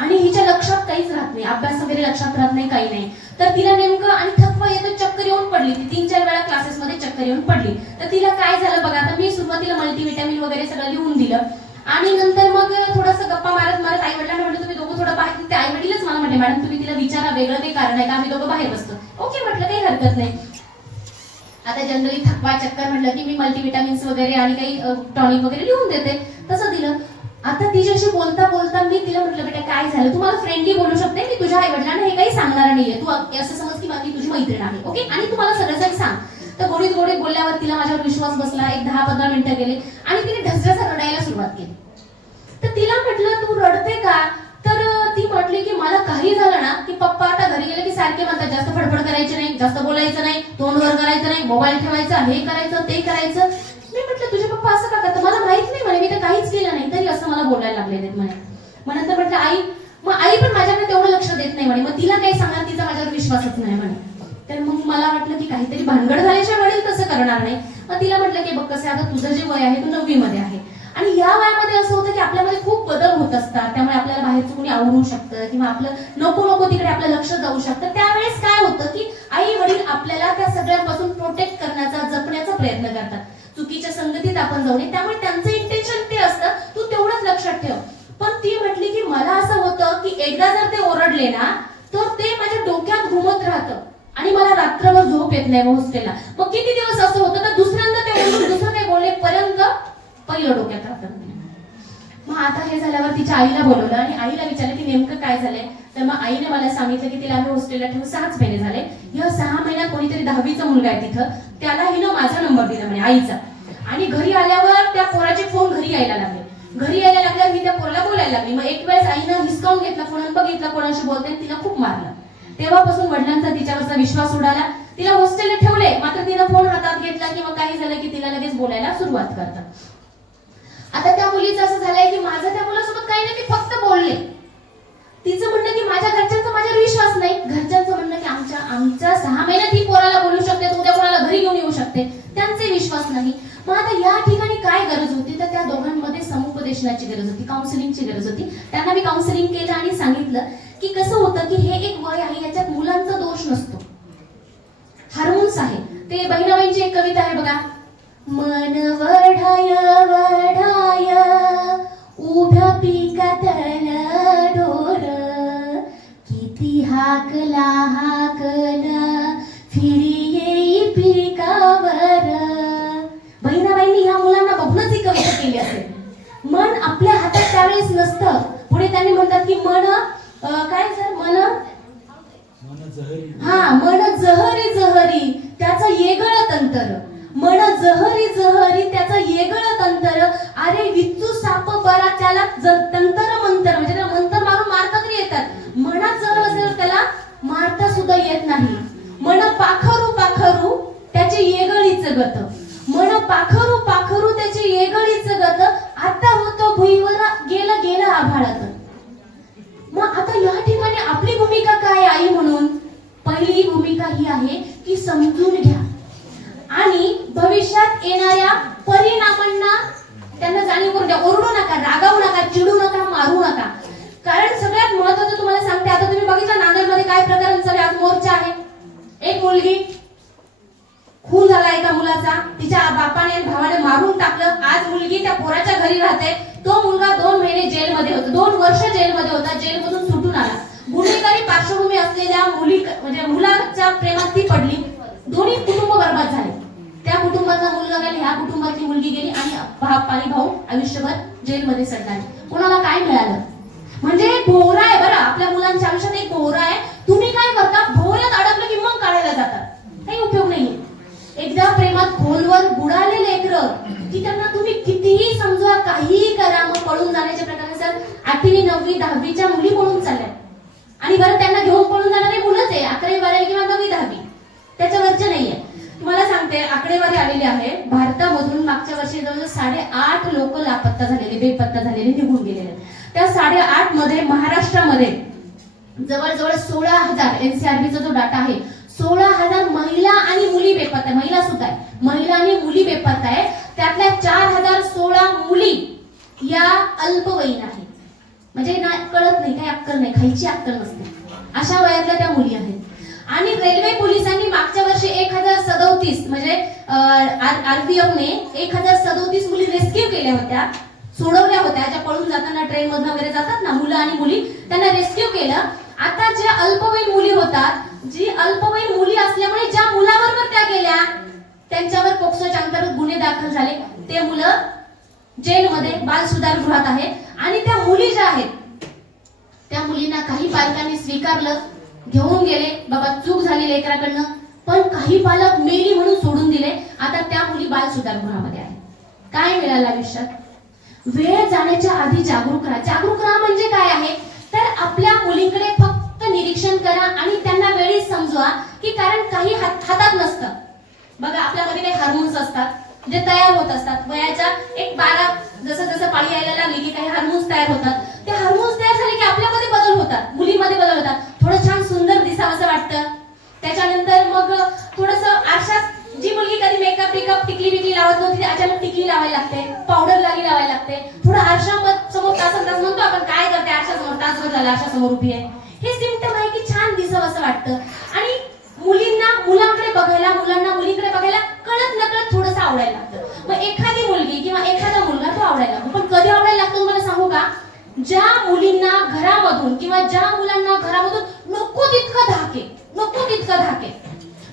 आणि हिच्या लक्षात काहीच राहत नाही, अभ्यास वगैरे लक्षात राहत नाही, काही नाही. तर तिला नेमकं आणि थकवा येतो, चक्कर येऊन पडली. ती 3-4 वेळा क्लासेसमध्ये चक्कर येऊन पडली. तर तिला काय झालं बघा. आता मी सुरुवातीला मल्टीव्हिटॅमिन वगैरे सगळं लिहून दिलं आणि नंतर मग थोडंसं गप्पा मारत मारत आई वडिलांना म्हटलं तुम्ही दोघं थोडं बाहेर. ते आई वडीलच मला म्हटले मॅडम तुम्ही तिला विचारा, वेगळं काही कारण आहे का, आम्ही दोघं बाहेर बसतो. ओके म्हटलं काही हरकत नाही. आता जनरली थकवा चक्कर म्हटलं की मी मल्टीव्हिटॅमिन्स वगैरे आणि काही टॉनिक वगैरे लिहून देते, तसं दिलं. आता तिच्याशी बोलता बोलता मी तिला म्हटलं बेटा काय झालं, तू मला फ्रेंडली बोलू शकते, मी तुझ्या आई वडिलांना हे काही सांगणार नाहीये, तू असं समज की मी तुझी मैत्रीण आहे, ओके, आणि तू मला सगळं सांग. तर गोडीत गोडीत बोलल्यावर तिला माझ्यावर विश्वास बसला. एक 10-15 मिनिटं गेले आणि तिने ढसढसा रडायला सुरुवात केली. तर तिला म्हटलं तू रडते का? तर ती म्हटली की मला काही झालं ना की पप्पा आता घरी गेले की सारखे म्हणतात जास्त फडफड करायची नाही, जास्त बोलायचं नाही, तोंड वर करायचं नाही, मोबाईल ठेवायचा, हे करायचं ते करायचं. मी मी म्हटलं तुझे पप्पा असं का करतात, मला माहित नाही म्हणे, मी तर काहीच केलं नाही, तरी असं मला बोलायला लागले आहेत म्हणे. मग नंतर म्हटलं आई, मग आई पण माझ्याकडे तेवढं लक्ष देत नाही म्हणे, मग तिला काही सांगणार, तिचा माझ्यावर विश्वासच नाही म्हणे. तर मग मला वाटलं की काहीतरी भानगड झाल्याशिवाय वडील तसं करणार नाही. मग तिला म्हटलं की बघ कसं आहे, आता तुझं जे वय आहे तू 9वी मध्ये आहे आणि या वयामध्ये असं होतं की आपल्यामध्ये खूप बदल होत असतात, त्यामुळे आपल्याला बाहेरचं कोणी आवडू शकतं किंवा आपलं नको नको तिकडे आपलं लक्ष जाऊ शकतं. त्यावेळेस काय होतं की आई वडील आपल्याला त्या सगळ्यांपासून प्रोटेक्ट करण्याचा, जपण्याचा प्रयत्न करतात. चुकीच्या संगतीत आपण जाऊ नये, त्यामुळे त्यांचं इंटेन्शन ते असतं, तू तेवढंच लक्षात ठेव. पण ती म्हटली की मला असं होतं की एकदा जर ते ओरडले ना तर ते माझ्या डोक्यात घुमत राहतं आणि मला रात्रभर झोप येत नाही हॉस्टेलला. मग किती दिवस असं होतं तर दुसऱ्यांदा ते ओरडून दुसरं काही बोललेपर्यंत पहिलं डोक्यात राहतं. मग आता हे झाल्यावर तिच्या आईला बोलवलं आणि आईला विचारलं की नेमकं काय झालंय. तर मग आईने मला सांगितलं की तिला आम्ही हॉस्टेलला ठेवून 6 महिने झाले. या 6 महिन्यात कोणीतरी 10वीचा मुलगा आहे तिथं, त्याला हिनं माझा नंबर दिला म्हणे आईचा. आणि घरी आल्यावर त्या पोराचे फोन घरी यायला लागले. घरी यायला लागल्यावर मी त्या पोराला बोलायला लागली. मग एक वेळेस आईनं हिसकावून घेतला फोन आणि बघितलं कोणाशी बोलते, तिला खूप मारलं. तेव्हापासून वडिलांचा तिच्यावरचा विश्वास उडाला. तिला हॉस्टेलला ठेवले, मात्र तिला फोन हातात घेतला किंवा काही झालं की तिला लगेच बोलायला सुरुवात करतात. आता त्या मुलीचं असं झालंय की माझं त्या मुलासोबत काही नाही, मी फक्त बोलले. तिचं म्हणणं की माझ्या घरच्यांचा माझ्यावर विश्वास नाही, घरच्यांचं म्हणणं की आमच्या 6 महिन्यात ही पोराला बोलू शकते, उद्या कोणाला घरी घेऊन येऊ शकते, त्यांचे विश्वास नाही. मग आता या ठिकाणी काय गरज होती तर त्या दोघांमध्ये समुपदेशनाची गरज होती, काउन्सिलिंगची गरज होती. त्यांना मी काउन्सिलिंग केलं आणि सांगितलं की कसं होतं की हे एक वय आहे, याच्यात मुलांचा दोष नसतो, हार्मोन्स आहे. ते बहिणाबाईंची एक कविता आहे बघा, मन वढाय वढाय उभ्या पिकातल डोर, किती हाकला हाकला फिरी येई पिकावर. बहिणाबाईंनी ह्या मुलांना बघूनच ही कविता केली असेल. मन आपल्या हातात त्यावेळेस नसतं. पुढे त्यांनी म्हणतात की मन काय सर, मन जहरी जहरी त्याचं येगळ तंतर, मन जहरी जहरी त्याचं येगळ तंतर, अरे विच्चू साप बरा त्याला तंतर मंतर, म्हणजे त्याला मंतर मारून मारता तरी येतात, मनात जहर असेल त्याला मारता सुद्धा येत नाही. मन पाखरू पाखरू त्याचे येगळीच गत, मन पाखरू पाखरू त्याचे येगळीच गत, आता होतो भुईवर गेलं गेलं आभाळात. मग आता या ठिकाणी आपली भूमिका काय आई म्हणून? पहिली भूमिका ही आहे की समजून घ्या आणि भविष्यात येणाऱ्या परिणामांना त्यांना जाणीव करून द्या. ओरडू नका, रागावू नका, चिडू नका, मारू नका. कारण सगळ्यात महत्त्वाचं तुम्हाला सांगते, आता तुम्ही बघितलं नांदेडमध्ये काय प्रकार चालू, आज मोर्चा आहे. एक मुलगी खून झाला एका मुलाचा, तिच्या बापाने आणि भावाने मारून टाकलं. आज मुलगी त्या पोराच्या घरी राहते. तो मुलगा 2 महिने जेलमध्ये होता, 2 वर्ष जेलमध्ये होता, जेलमधून सुटून आला. गुन्हेगारी पार्श्वभूमी असलेल्या म्हणजे मुलाच्या प्रेमात ती पडली. दोन्ही कुटुंब बर्बाद झाले. त्या कुटुंबातला मुलगा गेला, ह्या कुटुंबातली मुलगी गेली आणि बाप आणि भाऊ आयुष्यभर जेलमध्ये सडले. कोणाला काय मिळालं? म्हणजे भोवरा आहे बरं, आपल्या मुलांच्या आयुष्यात एक भोवरा आहे. तुम्ही काय करता, भोवऱ्यात अडकलं की मग काढायला जातात, काही उपयोग नाहीये. एकदा प्रेमात खोलवर बुडाले लेकरं की त्यांना तुम्ही कितीही समजवा, काहीही करा, मग पळून जाण्याच्या प्रकारे सर 8वी 9वी 10वीच्या मुली पळून चालल्या. आणि बरं त्यांना घेऊन पळून जाणारे मुलंच आहे, 11वी 12वी किंवा 9वी 10वी, त्याच्यावरचे नाहीये. तुम्हाला सांगते आकडेवारी आलेली आहे, भारतामधून मागच्या वर्षी जवळजवळ 8.5 लोक लापत्ता झालेले, बेपत्ता झालेले, निघून गेलेले. त्या 8.5 मध्ये महाराष्ट्रामध्ये जवळजवळ 16,000, एनसीआरबीचा जो डाटा आहे, 16,000 महिला आणि मुली बेपत्ता, महिला सुद्धा आहे, महिला आणि मुली बेपत्ता आहे. त्यातल्या 4,016 मुली या अल्पवयीन आहेत, म्हणजे ना कळत नाही, काही अक्कल नाही, खायची अक्कल नसते, अशा वयातल्या त्या मुली आहेत. आणि रेल्वे पोलिसांनी मागच्या वर्षी 1037 म्हणजे आरपीएफने 1037 मुली रेस्क्यू केल्या होत्या, सोडवल्या होत्या, ज्या पळून जाताना ट्रेन मधून वगैरे जातात ना मुलं आणि मुली, त्यांना रेस्क्यू केलं. आता ज्या अल्पवयीन मुली होतात, जी अल्पवयीन मुली असल्यामुळे ज्या मुलाबरोबर त्या गेल्या त्यांच्यावर पोक्सोच्या अंतर्गत गुन्हे दाखल झाले. ते मुलं जेलमध्ये बाल सुधारगृहात आहेत. आणि त्या मुली ज्या आहेत त्या मुलींना काही पालकांनी स्वीकारलं, घेऊन गेले, बाबा चूक झाली लेकराकडनं, पण काही पालक मेली म्हणून सोडून दिले. आता त्या मुली बाल सुधारगृहामध्ये आहेत. काय मिळालं आयुष्यात? वेळ जाण्याच्या आधी जागरूक राहा. जागरूक राहा म्हणजे काय आहे तर आपल्या मुलींकडे फक्त निरीक्षण करा आणि त्यांना वेळीच समजवा की कारण काही हातात नसतं. बघा आपल्यामध्ये काही हार्मोन्स असतात, जे तयार होत असतात वयाच्या एक 12 जसं जसं पाळी यायला लागली की काही हार्मोन्स तयार होतात. ते हार्मोन्स तयार झाले की आपल्यामध्ये बदल होतात, मुलीमध्ये बदल होतात. थोडं छान सुंदर दिसावंसं वाटतं. त्याच्यानंतर मग थोडंसं आरशात जी मुलगी कधी मेकअप टिकअप टिकली बिकली लावत नव्हती ती अचानक टिकली लावायला लागते, पावडर लावायला लागते. थोडं आरशासमोर तासन तास म्हणतो आपण काय करते आरशासमोर, तासभर झाला आरशासमोर उभी आहे. हे सिम्पटम आहे की छान दिसावं असं वाटतं. आणि मुलींना मुलांकडे बघायला, मुलांना मुलींकडे बघायला कळत नकळत थोडंसं आवडायला लागतं. मग एखादी मुलगी किंवा एखादा मुलगा तो आवडायला लागतो. पण कधी आवडायला लागतो तुम्हाला सांगू का? ज्या मुलींना घरामधून किंवा ज्या मुलांना घरामधून नको तितकं धाके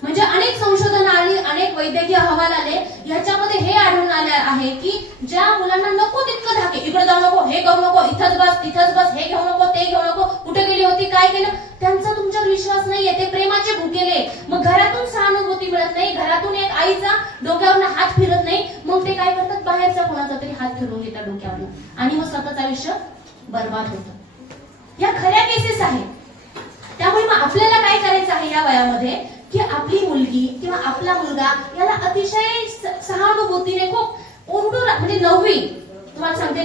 म्हणजे अनेक संशोधन आली, अनेक वैद्यकीय अहवाल आले, याच्यामध्ये हे आढळून आले आहे की ज्या मुलांना नको तितकं धाके, इकडे जाऊ नको, हे करू नको, इथंच बस, हे घेऊ नको, ते घेऊ नको, कुठे गेली होती, काय केलं, त्यांचा तुमच्यावर विश्वास नाहीये. ते प्रेमाचे भुकेले. मग घरातून सहानुभूती मिळत नाही, घरातून एक आईचा डोक्यावरनं हात फिरत नाही. मग ते काय करतात, बाहेरचा कोणाचा तरी हात फिरवून घेतात डोक्यावरनं आणि मग स्वतःचं आयुष्य बर्बाद होतं. या खऱ्या केसेस आहेत. त्यामुळे मग आपल्याला काय करायचं आहे या वयामध्ये की आपली मुलगी किंवा आपला मुलगा याला अतिशय सहानुभूतीने खूप ओरडू, म्हणजे 9वी तुम्हाला सांगते,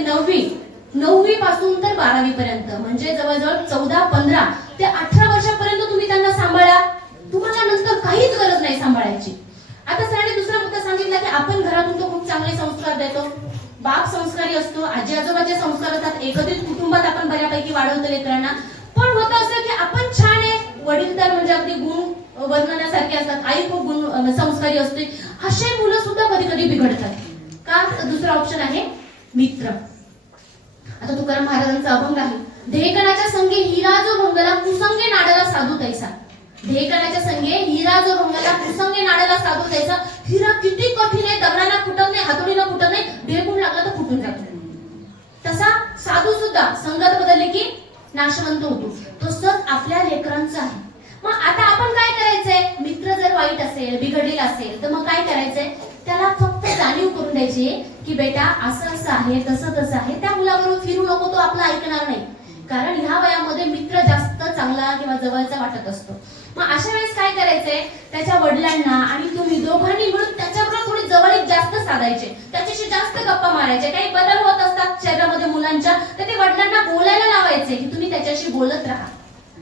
9वी पासून तर 12वी पर्यंत म्हणजे जवळजवळ 14-15 ते 18 वर्षापर्यंत तुम्ही त्यांना सांभाळा. तुम्हाला नंतर काहीच गरज नाही सांभाळायची. आता सरांनी दुसरा मुद्दा सांगितला की आपण घरातून तो खूप चांगले संस्कार देतो. बाप संस्कारी असतो, आजी आजोबाचे संस्कार असतात, एकत्रित कुटुंबात आपण बऱ्यापैकी वाढवतो लेकरांना. पण होतं असं की आपण छान आहे, वडील तर म्हणजे अगदी गुण वर्णनासारखे असतात, आई खूप गुण संस्कारी असते, असे मुलं सुद्धा कधी कधी बिघडतात. का? दुसरा ऑप्शन आहे मित्र. आता तुकाराम महाराजांचा अभंग आहे, ढेकणाच्या संगे हिरा जो भंगला कुसंगे नाडला साधू तैसा. ढेकणाच्या संगे हिरा जो भंगला कुसंगे नाडला साधू तैसा. हिरा किती कठीण आहे, दगडाला फुटत नाही, हातोडीला फुटत नाही, ढेकून लागला तर फुटून जातो. तसा साधू सुद्धा संगत बदलले की नाशवंत होतो. तसंच आपल्या लेकरांचं आहे. मग आता आपण काय करायचंय, मित्र जर वाईट असेल, बिघडलेला असेल तर मग काय करायचंय, त्याला फक्त जाणीव करून द्यायची की बेटा असं असं आहे, तसं तसं आहे. त्या मुलाबरोबर फिरू नको, तो आपला ऐकणार नाही. कारण ह्या वयामध्ये मित्र जास्त चांगला किंवा जवळचा वाटत असतो. मग अशा वेळेस काय करायचंय, त्याच्या वडिलांना आणि तुम्ही दोघांनी मिळून त्याच्याबरोबर थोडी जवळीक जास्त साधायचे, त्याच्याशी जास्त गप्पा मारायचे. काही बदल होत असतात शरीरामध्ये मुलांच्या, तर ते वडिलांना बोलायला लावायचे की तुम्ही त्याच्याशी बोलत राहा.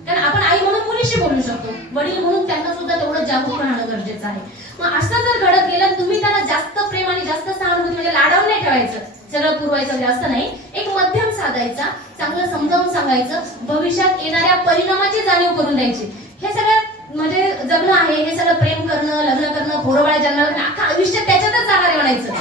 कारण आपण आई म्हणून मुलीशी बोलू शकतो, वडील म्हणून त्यांना सुद्धा तेवढं जागरूक राहणं गरजेचं आहे. मग असं जर घडत गेलं, तुम्ही त्याला जास्त प्रेम आणि जास्त सहानुभूती म्हणजे लाडावून नाही ठेवायचं, सगळं पुरवायचं म्हणजे असं नाही, एक मध्यम साधायचा, चांगलं समजावून सांगायचं, भविष्यात येणाऱ्या परिणामाची जाणीव करून द्यायची. हे सगळं म्हणजे जगणं आहे, हे सगळं प्रेम करणं, लग्न करणं, पोरबाळ जन्माला अख्खं आयुष्य त्याच्यातच जाणार आहे म्हणायचं.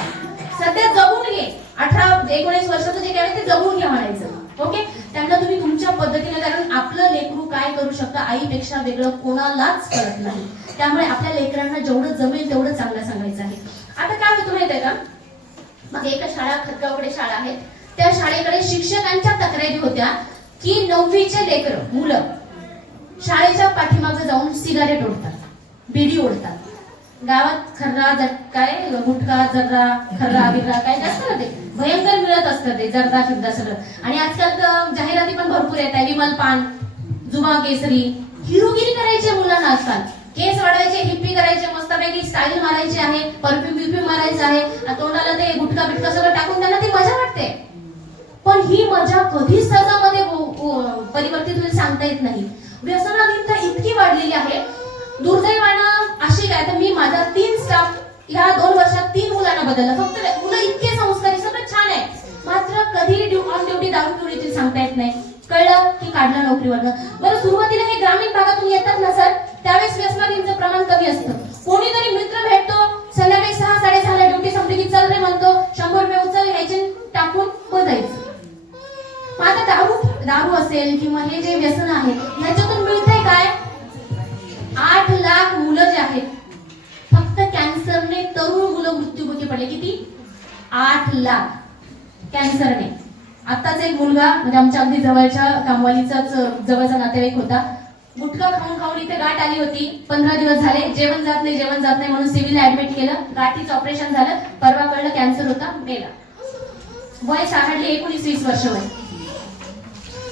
सध्या जगून घे, 18-19 वर्षाचं जे काय ते जगून घ्या म्हणायचं. ओके, त्यांना तुम्ही तुमच्या पद्धतीने, कारण आपलं लेकरू काय करू शकतं आईपेक्षा वेगळं कोणालाच कळत नाही. त्यामुळे आपल्या लेकरांना जेवढं जमेल तेवढं चांगलं सांगायचं आहे. आता काय होतं माहितीये का, मग एका शाळा, खतगावकडे शाळा आहे, त्या शाळेकडे शिक्षकांच्या तक्रारी होत्या की 9वीचे लेकरं मुलं शाळेच्या पाठीमागे जाऊन सिगारेट ओढतात, बिडी ओढतात. गावात खर्रा काय गुटखा जर्रा खर्रा बिर्रा काय जास्त ना, ते भयंकर मिळत असतं, ते जर्दा फिरदा सगळं. आणि आजकाल तर जाहिराती पण भरपूर येत आहे, विमल पान, जुमा केसरी. हिरोगिरी करायची मुलांना आजकाल, केस वाढवायचे, हिप्पी करायचे, मस्तपैकी स्टाईल मारायची आहे, परफ्यूम मारायचं आहे, तोंडाला ते गुटखा बिटका सगळं टाकून त्यांना ती मजा वाटते. पण ही मजा कधी सजामध्ये परिवर्तित होईल सांगता येत नाही. व्यसनाधीनता इतकी वाढलेली आहे. दुर्दैवानं अशी काय, तर मी माझा 3 स्टाफ या 2 वर्षात 3 मुलांना बदलला. फक्त मुलं इतके संस्कारी, सगळं छान आहे, मात्र कधी ऑन ड्युटी दारू पिऊन येतील सांगता येत नाही. कळलं की काढलं नोकरीवरनं. बरं, सुरुवातीला हे ग्रामीण भागातून येतात ना सर, त्यावेळेस व्यसनाधीनचं प्रमाण कमी असतं. कोणीतरी मित्र भेटतो, संध्याकाळी 6-6:30 ड्युटी संपली की चल रे म्हणतो, 100 रुपये उचल, ह्याचे टाकून बजायचं. मग आता दारू असेल किंवा हे जे व्यसन आहे, ह्याच्यातून मिळतंय काय, 8 लाख मुलं जे आहेत फक्त कॅन्सरने, तरुण मुलं मृत्युमुखी पडले. किती? 8 लाख कॅन्सरने. आताच एक मुलगा म्हणजे आमच्या अगदी जवळच्या कामवालीचाच जवळचा नातेवाईक होता, गुटखा खाऊन खाऊन इथे गाठ आली होती. 15 दिवस झाले, जेवण जात नाही म्हणून सिव्हिलला ऍडमिट केलं, गाठीचं ऑपरेशन झालं, परवा कळलं कॅन्सर होता, मेला. वय साधारण 19-20 वर्ष वय.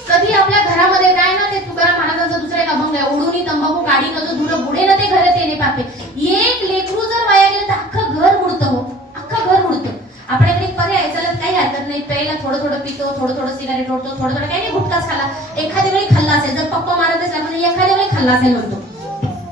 कधी आपल्या घरामध्ये काय ना, ते तुकाराम महाराजांचा दुसरा एक अभंग आहे, ओढूनी तंबाखू काढी न जो दूर बुडे ना ते घरात येणे पापे. एक लेकरू जर वाया गेलं तर अख्खं घर बुडतं हो, अख्खं वेळेला थोडं थोडं पितो, थोडं थोडं सिगारेट ओढतो, थोडं थोडं काही नाही गुटखाच खाल्ला, एखाद्या वेळी खाल्ला असेल, जर पप्पा मारत असेल म्हणजे एखाद्या वेळी खाल्ला असेल म्हणतो,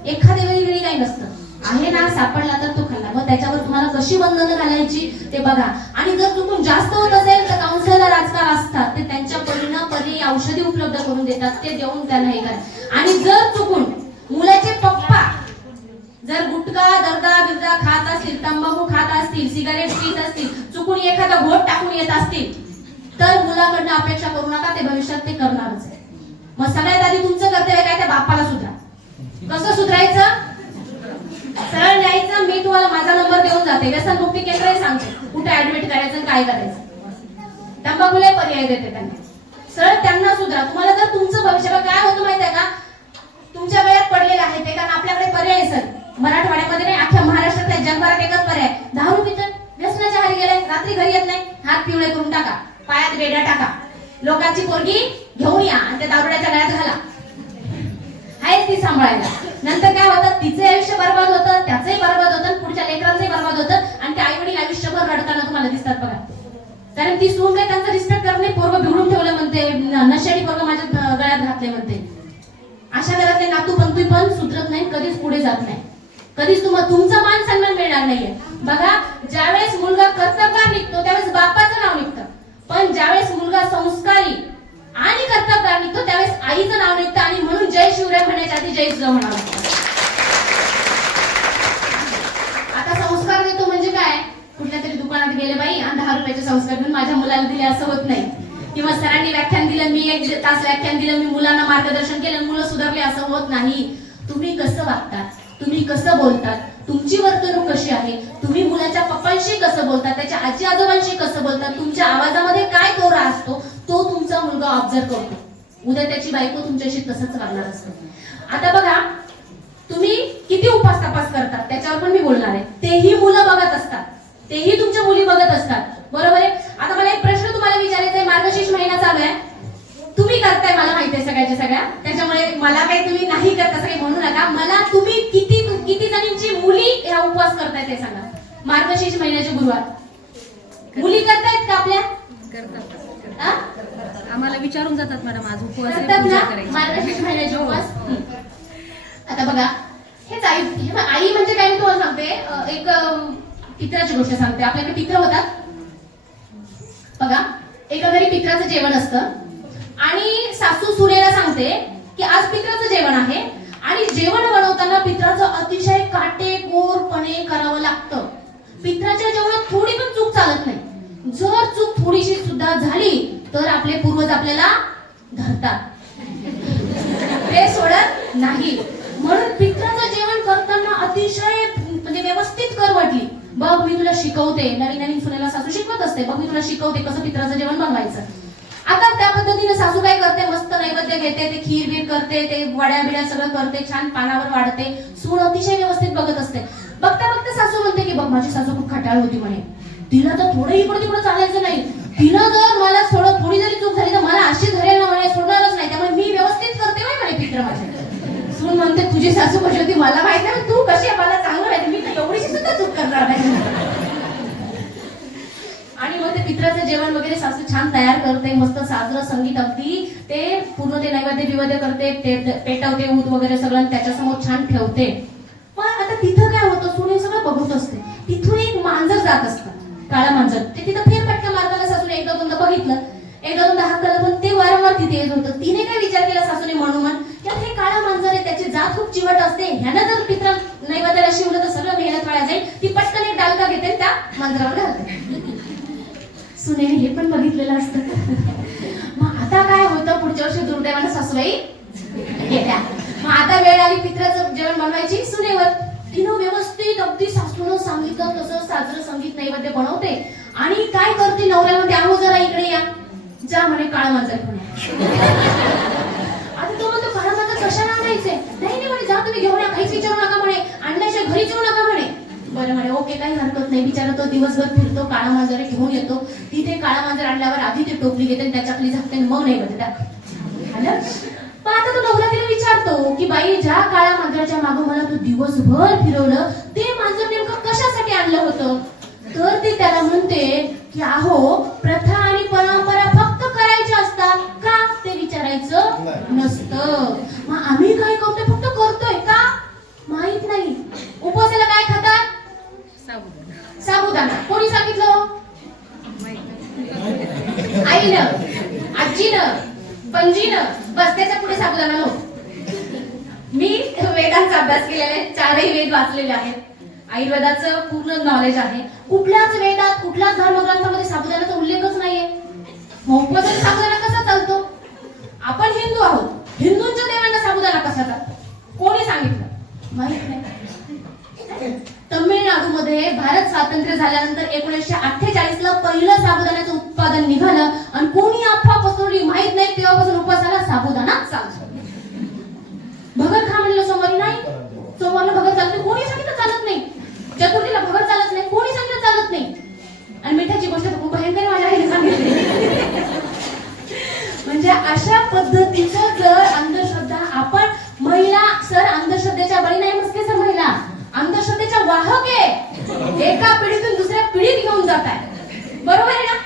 एखाद्या वेळी काही नसतं, आहे ना सापडला तर तो खाल्ला. मग त्याच्यावर तुम्हाला कशी बंधनं घालायची ते बघा. आणि जर चुकून जास्त होत असेल तर काउन्सिलर आजकाल असतात, ते त्यांच्या परीनं पर्यायी औषधी उपलब्ध करून देतात, ते देऊन त्यांना हे करा. आणि जर चुकून मुलाचे पप्पा जर गुटखा दर्दा बिर्दा खात असतील, तंबाखू खात असतील, सिगारेट पीत असतील, चुकून एखादा घोट टाकून येत असतील, तर मुलाकडनं अपेक्षा करू नका, ते भविष्यात ते करणारच आहे. मग सगळ्यात आधी तुमचं कर्तव्य काय, त्या बापाला सुधरा. कसं सुधरायचं? सरळ न्यायचं, मी तुम्हाला माझा नंबर देऊन जाते, व्यसनमुक्ती केंद्रही सांगते कुठे ऍडमिट करायचं काय करायचं. तंबाखूला पर्याय देते त्यांना, सरळ त्यांना सुधरा. तुम्हाला जर तुमचं भविष्य काय होतं माहिती आहे का, तुमच्या वेळात पडलेलं आहे ते, कारण आपल्याकडे पर्याय सर मराठवाड्यामध्ये नाही, अख्ख्या महाराष्ट्रात नाही, जगभरात एकच पर्याय, दारू पितं, व्यसनाच्या हारी गेले, रात्री घरी येत नाही, हात पिवळे करून टाका, पायात बेड्या टाका, लोकांची पोरगी घेऊन या आणि त्या दारुड्याच्या गळ्यात घाला, आहेच ती सांभाळायला. नंतर काय होतं, तिचं आयुष्य बर्बाद होतं, त्याचंही बर्बाद होतं, पुढच्या लेकरांचंही बर्बाद होतं, आणि ते आई वडील आयुष्यभर रडताना तुम्हाला दिसतात बघा. कारण ती सून काय त्यांचा रिस्पेक्ट करत नाही, पोरगं बिघडून ठेवलं म्हणते, नशेडी पोरगं माझ्या गळ्यात घातले म्हणते. अशा घरातले नातू पंतू पण सुधरत नाही, कधीच पुढे जात नाही, कधीच तुमचा मान सन्मान मिळणार नाहीये. बघा, ज्यावेळेस मुलगा कर्तबगार निघतो त्यावेळेस बापाचं नाव निघतं, पण ज्यावेळेस मुलगा संस्कारी आणि कर्तबगार निघतो त्यावेळेस आईचं नाव निघतं. आणि म्हणून जय शिवराय म्हणण्याच्या आधी जय जिजाऊ म्हणावं लागतं. आता संस्कार देतो म्हणजे काय, कुठल्या तरी दुकानात गेले बाई आणि 10 रुपयाचे संस्कार देऊन माझ्या मुलाला दिले असं होत नाही, किंवा सरांनी व्याख्यान दिलं, मी 1 तास व्याख्यान दिलं, मी मुलांना मार्गदर्शन केलं, मुलं सुधारले असं होत नाही. तुम्ही कसं वागतात, तुम्ही कसं बोलतात, तुमची वर्तणूक कशी आहे, तुम्ही मुलाच्या पप्पांशी कसं बोलतात, त्याच्या आजी आजोबांशी कसं बोलतात, तुमच्या आवाजामध्ये काय तोरा असतो, तो तुमचा मुलगा ऑब्झर्व करतो. उद्या त्याची बायको तुमच्याशी तसंच वागणार असते. आता बघा, तुम्ही किती उपास तपास करतात त्याच्यावर पण मी बोलणार आहे. तेही मुलं बघत असतात, तेही तुमच्या मुली बघत असतात, बरोबर आहे. आता मला एक प्रश्न तुम्हाला विचारायचा आहे, मार्गशीर्ष महिना चालू आहे, तुम्ही करताय मला माहिती आहे सगळ्याच्या सगळ्या, त्याच्यामुळे मला काही तुम्ही नाही करत असं काही म्हणू नका. मला तुम्ही किती जणींची मुली ह्या उपवास करताय ते सांगा. मार्गशीर्ष महिन्याचे गुरुवार मुली करतायत का आपल्या? आम्हाला विचारून जातात मॅडम, आज उपवास मार्गशीर्ष महिन्याचे उपवास. आता बघा, हेच आई म्हणजे काय मी तुम्हाला सांगते, एक पित्राची गोष्ट सांगते. आपल्याकडे पित्र होतात बघा, एका घरी पित्राचं जेवण असतं आणि सासू सुनेला सांगते की आज पित्राचं जेवण आहे आणि जेवण बनवताना पित्राचं अतिशय काटेकोरपणे करावं लागतं. पित्राच्या जेवणात थोडी पण चूक चालत नाही. जर चूक थोडीशी सुद्धा झाली तर आपले पूर्वज आपल्याला धरतात, ते सोडत नाही. म्हणून पित्राचं जेवण करताना अतिशय म्हणजे व्यवस्थित कर वाटली. बघ मी तुला शिकवते, नवीन नवीन सुनेला सासू शिकवत असते, बघ मी तुला शिकवते कसं पित्राचं जेवण बनवायचं. आता त्या पद्धतीने सासू काय करते, मस्त नैवेद्य घेते, ते खीर बीर करते, ते वड्या बिड्या सगळं करते, छान पानावर वाढते. सून अतिशय व्यवस्थित बघत असते. बघता बघता सासू म्हणते की बघ माझी सासू खूप खटाळ होती म्हणे, तिला तर थोडं इकडे तिकडे चालायचं नाही, तिनं जर मला थोडी जरी चूक झाली तर मला अशी धरेल ना म्हणे, सोडणारच नाही, त्यामुळे मी व्यवस्थित करते म्हणे पित्र माझे. सून म्हणते तुझी सासू कशी होती मला माहित नाही, तू कशी आहे मला चांगलं माहिती, मी तर एवढीशी सुद्धा चूक करणार नाही. आणि मग ते पित्राचं जेवण वगैरे सासू छान तयार करते, मस्त साजरं संगीत अगदी ते पूर्ण ते नैवेद्य बिवद्य करते, पेटवते ऊत वगैरे सगळं त्याच्यासमोर छान ठेवते. पण आता तिथं काय होतं, सुने सगळं बघत असते, तिथून एक मांजर जात असतं, काळा मांजर. ते तिथं फेरफटका मारताना सासूने एकदा दोनदा बघितलं, एकदा दोनदा हात केला, पण ते वारंवार तिथे येत होतं. तिने काय विचार केला सासूने म्हणून यार हे काळा मांजर आहे, त्याची जात खूप चिवट असते, ह्यानं जर पित्रा नैवेद्याला शिवलं तर सगळं मेहनत वाया जाईल. ती पटकन एक डालका घेते त्या मांजरावर घालते. सुनेने हे पण बघितलेलं असतं. मग आता काय होतं, पुढच्या वर्षी दुर्दैवानं सासूबाई गेल्या. मग आता वेळ आली पित्राचं जेवण बनवायची सुनेवर. तिनं व्यवस्थित अगदी सासूनं सांगितलं तसं साजरं संगीत नैवेद्य बनवते आणि काय करते, नवऱ्याला म्हणते आहो जरा इकडे या, जा म्हणे काळा मांजर घेऊन. आता तो म्हणतो काळा मांजर कशाला आणायचे, नाही म्हणे जा तुम्ही घेऊन या, काहीच विचारू नका म्हणे, आणल्याशिवाय घरीच येऊ नका म्हणे. बरं म्हणे ओके काही हरकत नाही. बिचारा तो दिवसभर फिरतो, काळा मांजर घेऊन येतो. तिथे काळा मांजर आणल्यावर आधी ते टोपली घेते, त्याच्याखाली झाकते, मग नाही बघतात. पण आता तो नवरा तिला विचारतो की बाई ज्या काळ्या मांजराच्या मागं मला तू दिवसभर फिरवलं ते मांजर नेमकं कशासाठी आणलं होतं. तर ते त्याला म्हणते की अहो प्रथा आणि परंपरा फक्त करायच्या असतात का ते विचारायचं नसतं. मग आम्ही काय करतोय, फक्त करतोय का माहित नाही. उपवासाला काय खातात? साबुदाणा. साबुदाणा. कोणी सांगितलं? आईनं, आजीनं, पणजीनं. बस त्याच्या पुढे साबुदाणा नको. मी वेदांचा अभ्यास केलेला आहे, 4ही वेद वाचलेले आहेत, आयुर्वेदाचं पूर्ण नॉलेज आहे. कुठल्याच वेदात कुठल्याच धर्मग्रंथामध्ये साबुदाण्याचा उल्लेखच नाहीये. मग उपवासाला साबुदाणा कसा चालतो? आपण हिंदू आहोत, हिंदूंच्या देवांना साबुदाणा कसा चालतो? कोणी सांगितलं? माहित नाही. तमिळनाडूमध्ये भारत स्वातंत्र्य झाल्यानंतर 1948 ला पहिलं साबुदाण्याचं उत्पादन निघालं आणि कोणी अफवा पसरवली माहित नाही, तेव्हापासून उपवासाला साबुदाणा चालतो. भगर खा म्हणलं सोमवारी नाही, सोमवारला भगर चालत नाही, कोणी सांगितलं चालत नाही. चतुर्थीला भगर चालत नाही, कोणी सांगितलं चालत नाही. आणि मिठाची गोष्ट तर खूप भयंकर आहे, माझ्या आईने सांगितली. म्हणजे अशा पद्धतीचं जर अंधश्रद्धा आपण महिला सर अंधश्रद्धेच्या बळी नाही मस्के सर, महिला अंधश्रद्धेच्या वाहक आहे, एका पिढीतून दुसऱ्या पिढीत घेऊन जात आहे. बरोबर आहे ना?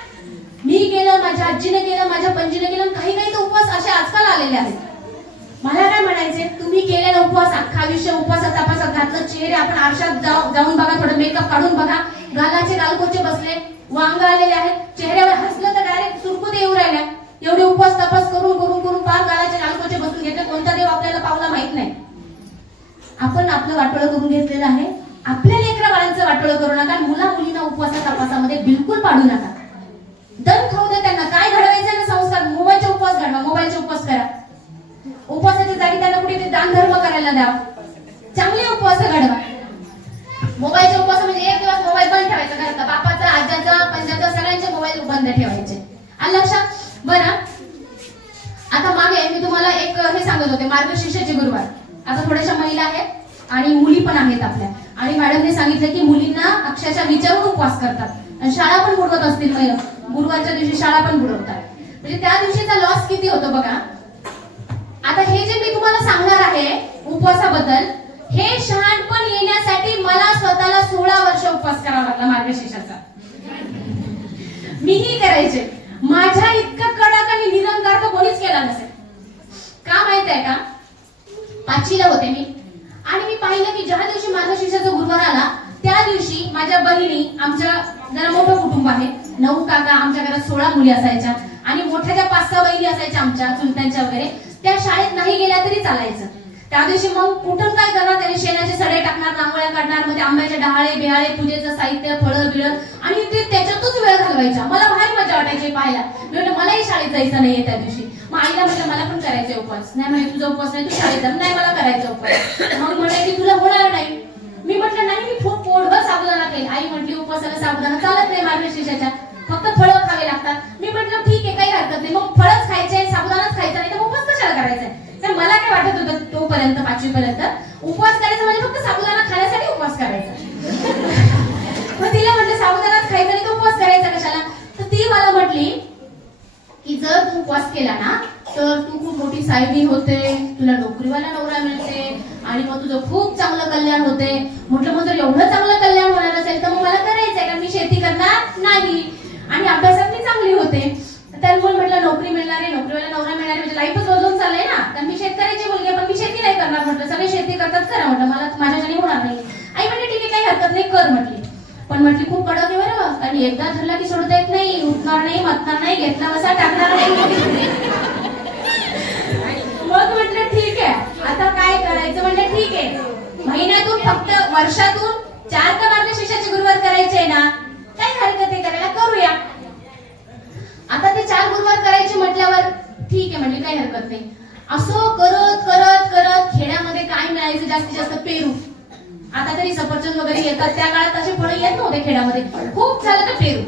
मी केलं, माझ्या आजीने केलं, माझ्या पणजीने केलं, काही काही तर उपवास असे आजकाल आलेले आहेत. मला काय म्हणायचे, तुम्ही केलेला उपवास अख्खा आयुष्य उपवासात तपासात घातलं, चेहरे आपण आरशात जाऊन बघा, थोडं मेकअप काढून बघा, गालाचे गालकोचे बसले, वांग आलेले आहेत, चेहऱ्यावर हसलं तर डायरेक्ट सुरकुते येऊ राहिल्या. एवढे उपवास तपास करून करून करून पार गालाचे गालकोचे बसून घेतले, कोणता देव आपल्याला पावला माहित नाही. आपण आपलं वाटोळं करून घेतलेलं आहे. आपल्या लेकरा बाळांचं वाटोळं करू नका. मुला मुलींना उपवासा तपासामध्ये बिलकुल पाडू नका. दम खाऊ दे त्यांना. काय घडवायचं ना संस्कार? मोबाईलचे उपवास घडवा, मोबाईलचे उपवास करा. उपवासाच्या जागी त्यांना कुठे दान धर्म करायला द्या. चांगले उपवास घडवा. मोबाईलचे उपवास म्हणजे एक दिवस मोबाईल बंद ठेवायचा घरात, बापाचा, आजाचा, पंजाचा, सगळ्यांचे मोबाईल बंद ठेवायचे. आलं लक्षात? बरं, आता मागे मी तुम्हाला एक हे सांगत होते, मार्गशीर्षाचे गुरुवार. आता थोड्याशा महिला आहेत आणि मुली पण आहेत आपल्या, आणि मॅडमने सांगितलं की मुलींना अक्षरशः विचारून उपवास करतात आणि शाळा पण बुडवत असतील. गुरुवारच्या दिवशी शाळा पण बुडवतात. म्हणजे त्या दिवशीचा लॉस किती होतो बघा. आता हे जे मी तुम्हाला सांगणार आहे उपवासाबद्दल, हे शहाणपण येण्यासाठी मला स्वतःला 16 वर्ष उपवास करावा लागला मार्गशीर्षाचा. मीही करायचे. माझ्या इतका कडक आणि निरंकार तर कोणीच केला नसेल. का माहित आहे का? 5वीला होते मी, आणि मी पाहिलं की ज्या दिवशी मार्गशीर्षाचा गुरुवार आला त्या दिवशी माझ्या बहिणी, आमच्या जरा मोठं कुटुंब आहे, 9 काका, आमच्या घरात 16 मुली असायच्या आणि मोठ्या ज्या 5-6 बहिणी असायच्या आमच्या चुलत्यांच्या वगैरे, त्या शाळेत नाही गेल्या तरी चालायचं. त्या दिवशी मग कुठून काय करणार, त्याने शेणाचे सडे टाकणार, रांगोळ्या काढणार, मध्ये आंब्याचे डहाळे बिहाळे, पूजेचं साहित्य, फळं बिळं, आणि ते त्याच्यातच वेळ घालवायचा. मला भारी मजा वाटायची पाहायला. मी म्हटलं मलाही शाळेत जायचं नाहीये त्या दिवशी. मग आईला म्हटलं मला पण करायचं उपवास. नाही म्हणे तुझा उपवास नाही, तू शाळेत जा. नाही मला करायचं उपवास. मग म्हणे की तुला होणार नाही. मी म्हटलं नाही, मी खूप पोटभर साबुदाणा खाईल. आई म्हटली उपवासाला साबुदाणा चालत नाही मार्गशीर्षाच्या, फक्त फळं खावे लागतात. मी म्हटलं ठीक आहे, काही हरकत नाही. मग फळच खायचे, साबुदाणाच खायचा नाही, तर उपवास कशाला करायचा? तर मला काय वाटत होतं तोपर्यंत, 5वी पर्यंत, उपवास करायचा म्हणजे फक्त साबुदाणा खाण्यासाठी उपवास करायचा. मग तिला म्हटलं साबुदाणाच खायचा नाही तर उपवास करायचा कशाला? तर ती मला म्हटली की जर तू उपवास केला ना तर तू खूप मोठी साहेबी होते, तुला नोकरीवाला नवरा मिळते आणि मग तुझं खूप चांगलं कल्याण होते. म्हटलं मग जर एवढं चांगलं कल्याण होणार असेल तर मग मला करायचंय, कारण मी शेती करणार नाही आणि अभ्यासात मी चांगली होते. तर मग म्हटलं नोकरी मिळणार आहे, नोकरीवाला नवरा मिळणार, म्हणजे लाईफच बदलून चाललंय ना. तर मी शेतकऱ्याची मुलगी, पण मी शेती नाही करणार. म्हटलं सगळे शेती करतात, करा. म्हटलं मला माझ्याच्याने होणार नाही. आई म्हणजे ठीक आहे, काही हरकत नाही, कर म्हटली. पण म्हटली खूप कडक आहे बरं, कारण एकदा धरला की सोडता येत नाही, उठणार नाही, मतणार नाही, घेतला बसा टाकणार नाही. मग म्हटलं ठीक आहे, आता काय करायचं? म्हटलं ठीक आहे, महिन्यातून फक्त वर्षातून 4 का मार्गशीर्षाचे गुरुवार करायचे ना, काय हरकत आहे करायला, करूया. आता ते 4 गुरुवार करायचे म्हटल्यावर ठीक आहे म्हणजे काही हरकत नाही. असं करत करत करत खेड्यामध्ये काय मिळायचं जास्तीत जास्त? पेरू. आता तरी सफरचंद वगैरे येतात, त्या काळात असे फळं येत नव्हते खेड्यामध्ये. खूप झालं तर पेरू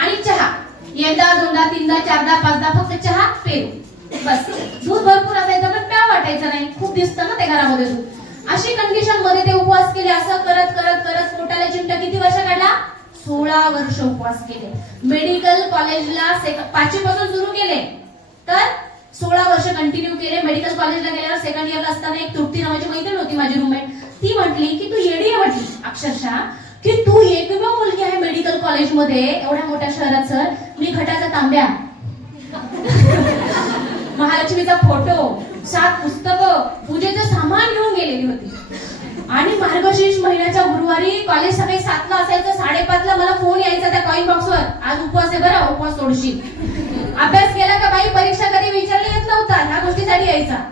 आणि चहा. एकदा, दोनदा, तीनदा, 4दा, 5दा फक्त चहा, पेरू, बस. दूध भरपूर असायचं पण प्याव वाटायचं नाही, खूप दिसतं ना ते घरामध्ये दूध. अशी कंडिशन मध्ये ते उपवास केले. असं करत करत करत पोटाला चिमटा किती वर्ष काढला? 16 वर्ष उपवास केले. मेडिकल कॉलेजला 5वी पासून सुरू केले तर 16 वर्ष कंटिन्यू केले. मेडिकल कॉलेजला गेल्यावर सेकंड इयरला असताना एक तृप्ती नावाची मैत्रीण होती माझी रूममेट, ती म्हटली की तू येडी आहे, म्हटली अक्षरशः, की तू एकमेव मुलगी आहे मेडिकल कॉलेज कॉलेजमध्ये एवढ्या मोठ्या शहरात सर मी घटाचा तांब्या, महालक्ष्मीचा फोटो, 7 पुस्तकं, पूजेचं सामान घेऊन गेलेली होती. आणि मार्गशीर्ष महिन्याच्या गुरुवारी कॉलेज सकाळी 7ला असायचं, 5:30ला मला फोन यायचा त्या कॉइन बॉक्सवर, आज उपवास आहे बरं, उपवास सोडशील. अभ्यास केला का बाई, परीक्षा कधी विचारली येत नव्हता, ह्या गोष्टीसाठी यायचा.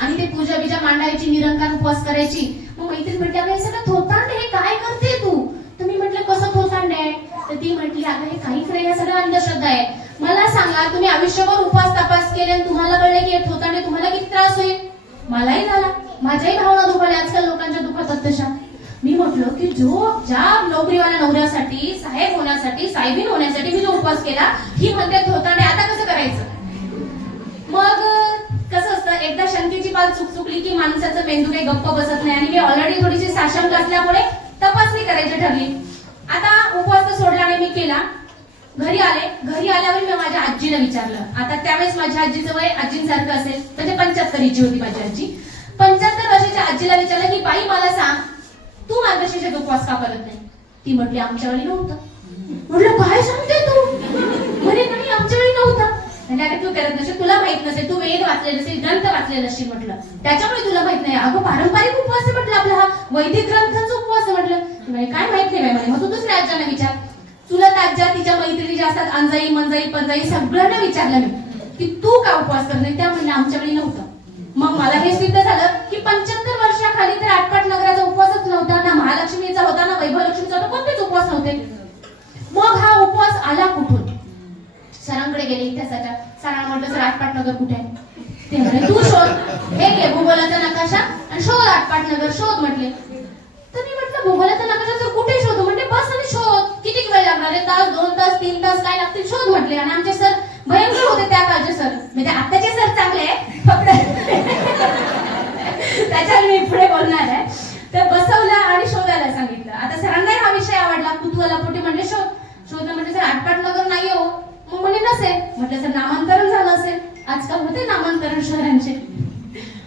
आणि ते पूजा बिजा मांडायची, निरंकार उपवास करायची. मग मैत्रीण म्हटली अगं हे सगळं थोतांड, हे काय करते तू? तर मी म्हटलं कसं थोतांड आहे? तर ती म्हटली अगं हे काहीच नाही, हे सगळं अंधश्रद्धा आहे. मला सांगा, तुम्ही आयुष्यभर उपवास तपास केले आणि तुम्हाला कळले की हे थोतांडे, तुम्हाला किती त्रास होईल? मलाही झाला, माझ्याही भावना दुखावल्या, आजकाल लोकांच्या दुखतात तशा. मी म्हटलं की ज्या नोकरीवाल्या नवऱ्यासाठी, साहेब होण्यासाठी, साहेबीन होण्यासाठी मी जो उपवास केला, ही म्हणते थोतांडे, आता कसं करायचं? मग कसं असतं, एकदा शंकेची पाल चुकली की माणसाचं मेंदू काही गप्प बसत नाही. आणि मी ऑलरेडी थोडीशी साशंक असल्यामुळे तपासणी करायची ठरली. आता उपवास तर सोडला नाही, मी केला. घरी आले, घरी आल्यावर मी माझ्या आजीला विचारलं. आता त्यावेळेस माझ्या आजीचं वय आजींसारखं असेल, म्हणजे 75ची होती माझी आजी. 75 वर्षाच्या आजीला विचारलं की बाई मला सांग, तू मार्गशीर्षाचा उपवास का करत नाही? ती म्हटली आमच्या वेळी नव्हतं. म्हटलं काय सांगते तू? म्हणे नाही आमच्या वेळी नव्हतं. म्हणजे अरे तू करत नसेल, तुला माहित नसेल, तू वेद वाचले नसेल, ग्रंथ वाचले नसेल म्हटलं, त्याच्यामुळे तुला माहित नाही. अगं पारंपरिक उपवास आहे म्हटलं, आपला हा वैदिक ग्रंथांचा उपवास आहे म्हटलं. म्हणे काय माहित नाही म्हणे. मग तू दुसऱ्या आज्यांना विचार, तुला ताज्या तिच्या मैत्रिणी ज्या असतात, अंजाई मंजाई पंजाई, सगळ्यांना विचारलं मी की तू का उपवास करत नाही? त्या म्हणल्या आमच्या वेळी नव्हतं. मग मला हे सिद्ध झालं की 75 वर्षाखाली तर आटपाट नगराचा उपवासच नव्हता, ना महालक्ष्मीचा होता, ना वैभवलक्ष्मीचा होता, कोणतेच उपवास नव्हते. मग हा उपवास आला कुठून? सरांकडे गेले इतिहासाच्या. सरांना म्हटलं सर आटपाट नगर कुठे आहे? ते म्हणे तू शोध, हे घे भूगोलाचा नकाशा आणि शोध आटपाट नगर, शोध म्हटले. तर मी म्हटलं भूगोलाचा नकाशा तर कुठे शोधू? म्हणजे बस आणि शोध, किती वेळ लागणार आहे? तास, 2 तास, 3 तास काय लागतील? शोध म्हटले. आणि आमचे सर भयंकर होते त्या काळचे सर, म्हणजे आताचे सर चांगले आहे फक्त त्याच्यावर मी पुढे बोलणार आहे. तर बसवलं आणि शोधायला सांगितलं. आता सरांनाही हा विषय आवडला, कुतूहलापोटी म्हणले शोधलं. म्हणजे सर आटपाट नगर नाही हो. मग म्हणे नसेल. म्हटलं सर नामांतरण झालं असेल, आजकाल होते नामांतरण शहरांचे.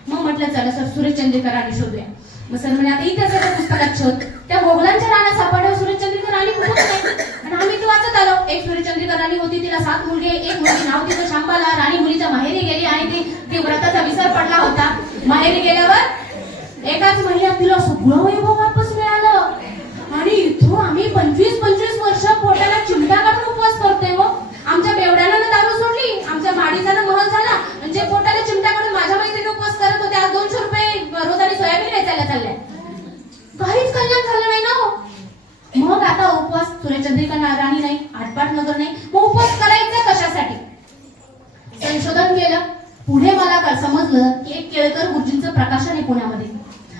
मग म्हटलं चला सर सुरेशचंद्रकर राणी शोधूया. मग सर म्हणे आता इतिहासाच्या पुस्तकात शोध. त्या मोगलांच्या राण्या सापडल्या, सुरेशचंद्रकर राणी कुठून नाही. आणि आम्ही ती वाचत आलो. एक सुरेशचंद्रकर राणी होती, तिला 7 मुलगे, एक मुलगी नाव तिचं शांबाला. राणी मुलीच्या माहेरी गेली आणि ती व्रताचा विसर पडला होता. माहेरी गेल्यावर एकाच महिन्यात तिला सगळं वैभव वापस मिळालं. आणि इथून आम्ही 25 वर्ष पोटाला चिमटा काढून उपवास करतोय. हो, आमच्या बेवड्यानं दारू सोडली, आमच्या माडीचा महल झाला. म्हणजे पोटाला चिमटा काढून माझ्या मैत्रिणी उपवास करत होते, आज 200 रुपये रोजाने सोयाबीन वेचायला चाललंय. काहीच कल्याण झालं नाही ना. मग आता उपवास सुरेशचंद्रिका राणी नाही, आटपाट नगर नाही, मग उपवास करायचा कशासाठी? संशोधन केलं. पुढे मला समजलं की एक केळकर गुरुजींचं प्रकाशन आहे पुण्यामध्ये.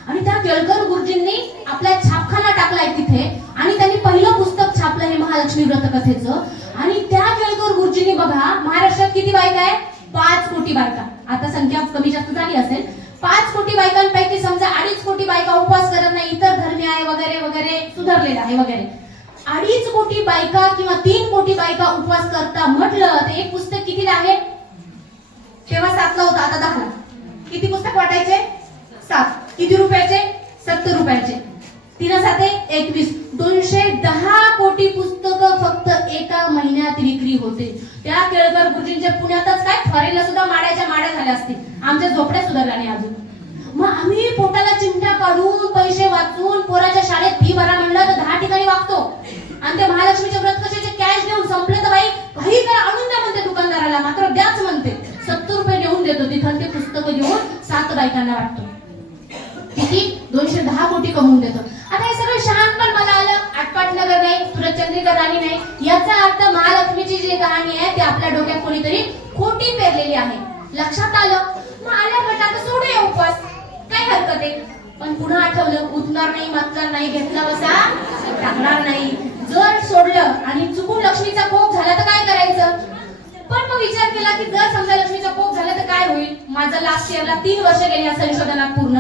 आणि त्या केळकर गुरुजींनी आपला छापखाना टाकलाय तिथे. आणि त्यांनी पहिलं पुस्तक छापलं हे महालक्ष्मी व्रतकथेचं. आणि त्या केळकर गुरुजींनी बघा, महाराष्ट्रात किती बायका आहे? 5 कोटी बायका. आता संख्या कमी जास्त झाली असेल. 5 कोटी बायकांपैकी समजा 2.5 कोटी बायका उपवास करत नाही, इतर धर्मी आहे वगैरे वगैरे, सुधारलेलं आहे वगैरे. 2.5 कोटी बायका किंवा 3 कोटी बायका उपवास करता म्हटलं तर एक पुस्तक कितीला आहे? तेव्हा 7ला होतं, आता 10ला. किती पुस्तक वाटायचे? 7. किती रुपयाचे? 70 रुपयाचे. 3 7 21. 210 कोटी पुस्तकं फक्त एका महिन्यात विक्री होते. त्या केळकर गुरुजींच्या पुण्यातच काय फॉरेनला सुद्धा माड्याच्या माड्या झाल्या असतील. आमच्या झोपड्या सुधारल्या नाही अजून. मग आम्ही पोटाला चिमट्या काढून पैसे वाचून पोराच्या शाळेत फी भरा म्हणलं तर 10 ठिकाणी वागतो. आणि ते महालक्ष्मीचे व्रत कशाचे कॅश घेऊन संपले तर बाई काही करा, आणून द्या म्हणते दुकानदाराला, मात्र द्याच म्हणते. 70 रुपये देऊन देतो. तिथं ते पुस्तकं घेऊन 7 बायकांना वाटतो. किती? 210 कोटी कमवून देतो. आता हे सगळं शहाणपण मला आलं. आटपाट नगर नाही, सुरेशचंद्रिका राणी नाही, याचा अर्थ महालक्ष्मीची जी कहाणी आहे ती आपल्या डोक्यात कोणीतरी खोटी पेरलेली आहे. लक्षात आलं. मग आल्या म्हटलं आता सोडूया उपवास, काय हरकत आहे. पण पुन्हा आठवलं, उठणार नाही, मागणार नाही, घेतला बसा टाकणार नाही. जर सोडलं आणि चुकून लक्ष्मीचा कोप झाला तर काय करायचं? पण मग विचार केला की जर समजा लक्ष्मीचा कोप झाला तर काय होईल. माझं लास्ट इयरला 3 वर्ष गेली या संशोधनात, पूर्ण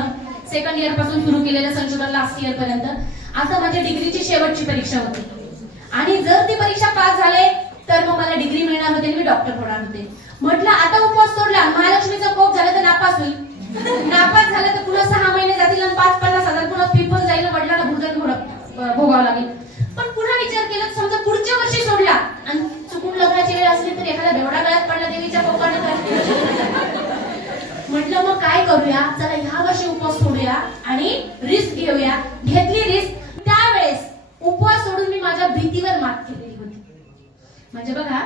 सेकंड इयर पासून सुरू केलेलं संशोधन लास्ट इयर पर्यंत. आता माझ्या डिग्रीची शेवटची परीक्षा होती. आणि जर ती परीक्षा पास झाले तर मग मला डिग्री मिळणार होते आणि मी डॉक्टर होणार होते. म्हटलं आता उपवास सोडला, महालक्ष्मीचा कोप झाला तर नापास होईल. नापास झालं तर पुन्हा 6 महिने जातील आणि 5-50 हजार पुन्हा फी पण जाईल, वडिलांना भुर्दंड भोगावं लागेल. पण पुन्हा विचार केला करूया, चला ह्या वर्षी उपवास सोडूया आणि रिस्क घेऊया. घेतली रिस्क. त्यावेळेस उपवास सोडून मी माझ्या भीतीवर मात केलेली होती. म्हणजे बघा,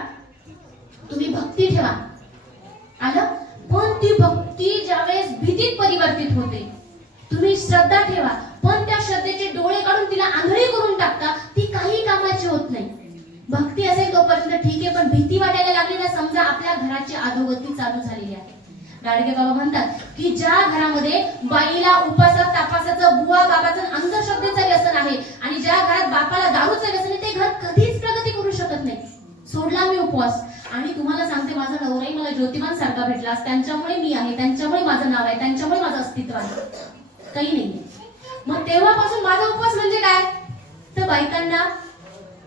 तुम्ही भक्ती ठेवा, आलं, पण ती भक्ती ज्यावेळेस भीतीत परिवर्तित होते. तुम्ही श्रद्धा ठेवा, पण त्या श्रद्धेचे डोळे काढून तिला आंधळी करून टाकता, ती काही कामाची होत नाही. भक्ती असेल तोपर्यंत ठीक आहे, पण भीती वाटायला लागली ना, समजा आपल्या घराची अधोगती चालू झालेली आहे. गाडगे बाबा म्हणतात की ज्या घरामध्ये बाईला उपासात तापासाचं, बुवा बाबाचं, अंधश्रद्धेचं व्यसन आहे आणि ज्या घरात बापाला दारूचं व्यसन आहे, ते घर कधीच प्रगती करू शकत नाही. सोडला मी उपवास आणि तुम्हाला सांगते, माझा नवराही मला ज्योतिमान सारखा भेटला. त्यांच्यामुळे मी आहे, त्यांच्यामुळे माझं नाव आहे, त्यांच्यामुळे माझं अस्तित्व आहे, काही नाही. मग तेव्हापासून माझा उपवास म्हणजे काय, तर बायकांना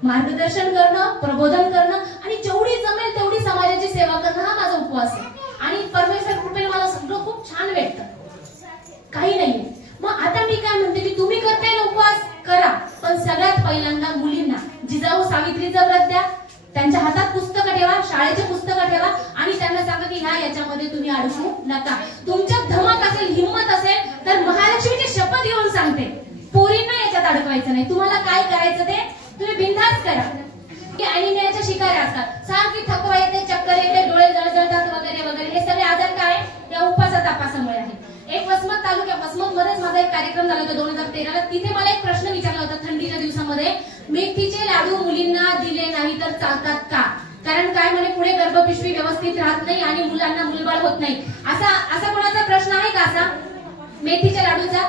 मार्गदर्शन करणं, प्रबोधन करणं आणि जेवढी जमेल तेवढी समाजाची सेवा करणं, हा माझा उपवास आहे. आणि परमेश्वर कृपेने मला सगळं खूप छान भेटतं, काही नाहीये. मग आता मी काय म्हणते की तुम्ही करताय ना उपवास, करा, पण सगळ्यात पहिल्यांदा मुलींना जिजाऊ सावित्रीचं व्रत द्या. त्यांच्या हातात पुस्तकं ठेवा, शाळेचे पुस्तकं ठेवा आणि त्यांना सांगा की ह्या याच्यामध्ये तुम्ही अडकू नका. तुमच्यात धमक असेल, हिंमत असेल तर महालक्ष्मीची शपथ घेऊन सांगते, पोरींना याच्यात अडकवायचं नाही. तुम्हाला काय करायचं ते तुम्ही बिनधास्त करा. की अॅनिमियाच्या शिकारी असतात, सारखी थकवा येते, चक्कर येते, डोळे जळजळतात वगैरे वगैरे, हे सगळे आजार काय या उपवासा तापासामुळे आहे. एक वसमत तालुक्यात, वसमत मध्येच माझा एक कार्यक्रम झाला होता 2013ला. तिथे मला एक प्रश्न विचारला होता थंडीच्या दिवसामध्ये, मेथीचे लाडू मुलींना दिले नाही तर चालतात का? कारण काय म्हणे, पुढे गर्भपिशवी व्यवस्थित राहत नाही आणि मुलांना मुलबाळ होत नाही. असा कोणाचा प्रश्न आहे का असा मेथीच्या लाडूचा?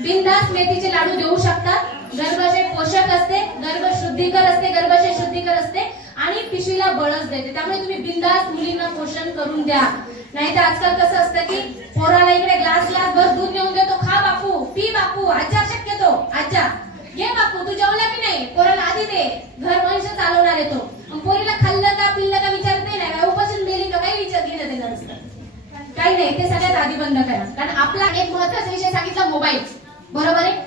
बिनधास्त मेथीचे लाडू देऊ शकतात. गर्भाशय पोषक असते, गर्भ शुद्धीकर असते, गर्भाशय शुद्धीकर असते आणि पिशवीला बळच देते. त्यामुळे तुम्ही बिनधास्त मुलींना पोषण करून द्या. नाही तर आजकाल कसं असतं की पोराला इकडे ग्लास भर दूध नेऊन देतो, खा बापू, पी बापू, आजा शक्यतो, आजा घे बापू, तू जेवला की नाही, पोराला आधी दे, घर वंश चालवणार येतो. पोरीला खाल्लं का पिल्लं का विचारत नाही, उपासून मेली का, काही विचार घेणं देणार नसतं, काही नाही. ते सगळ्यात आधी बंद करा. कारण आपला एक महत्त्वाचा विषय सांगितला, मोबाईल, बरोबर आहे.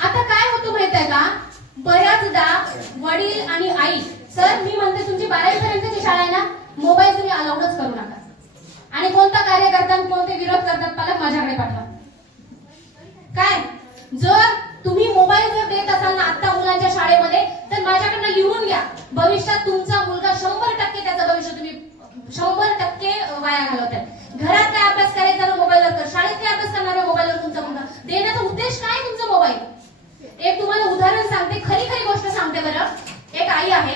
आता काय होतं माहित आहे का, बऱ्याचदा वडील आणि आई, सर मी म्हणते तुमची 12वी पर्यंतची शाळा आहे ना, मोबाईल तुम्ही अलाउडच करू नका. आणि कोणता कार्य करतात, कोणते विरोध करतात, पालक माझ्याकडे पाठवा. काय, जर तुम्ही मोबाईल जर देत असाल ना आता मुलांच्या शाळेमध्ये, तर माझ्याकडनं लिहून घ्या. भविष्यात तुमचा मुलगा 100% त्याचं भविष्य तुम्ही 100% वाया घालवताय. घरात काय अभ्यास करायचा ना मोबाईलवर कर, शाळेत काय अभ्यास करणार आहे मोबाईलवर तुमचा मुलगा, देण्याचा उद्देश काय तुमचा मोबाईल? एक तुम्हाला उदाहरण सांगते, खरी गोष्ट सांगते बरं. एक आई आहे,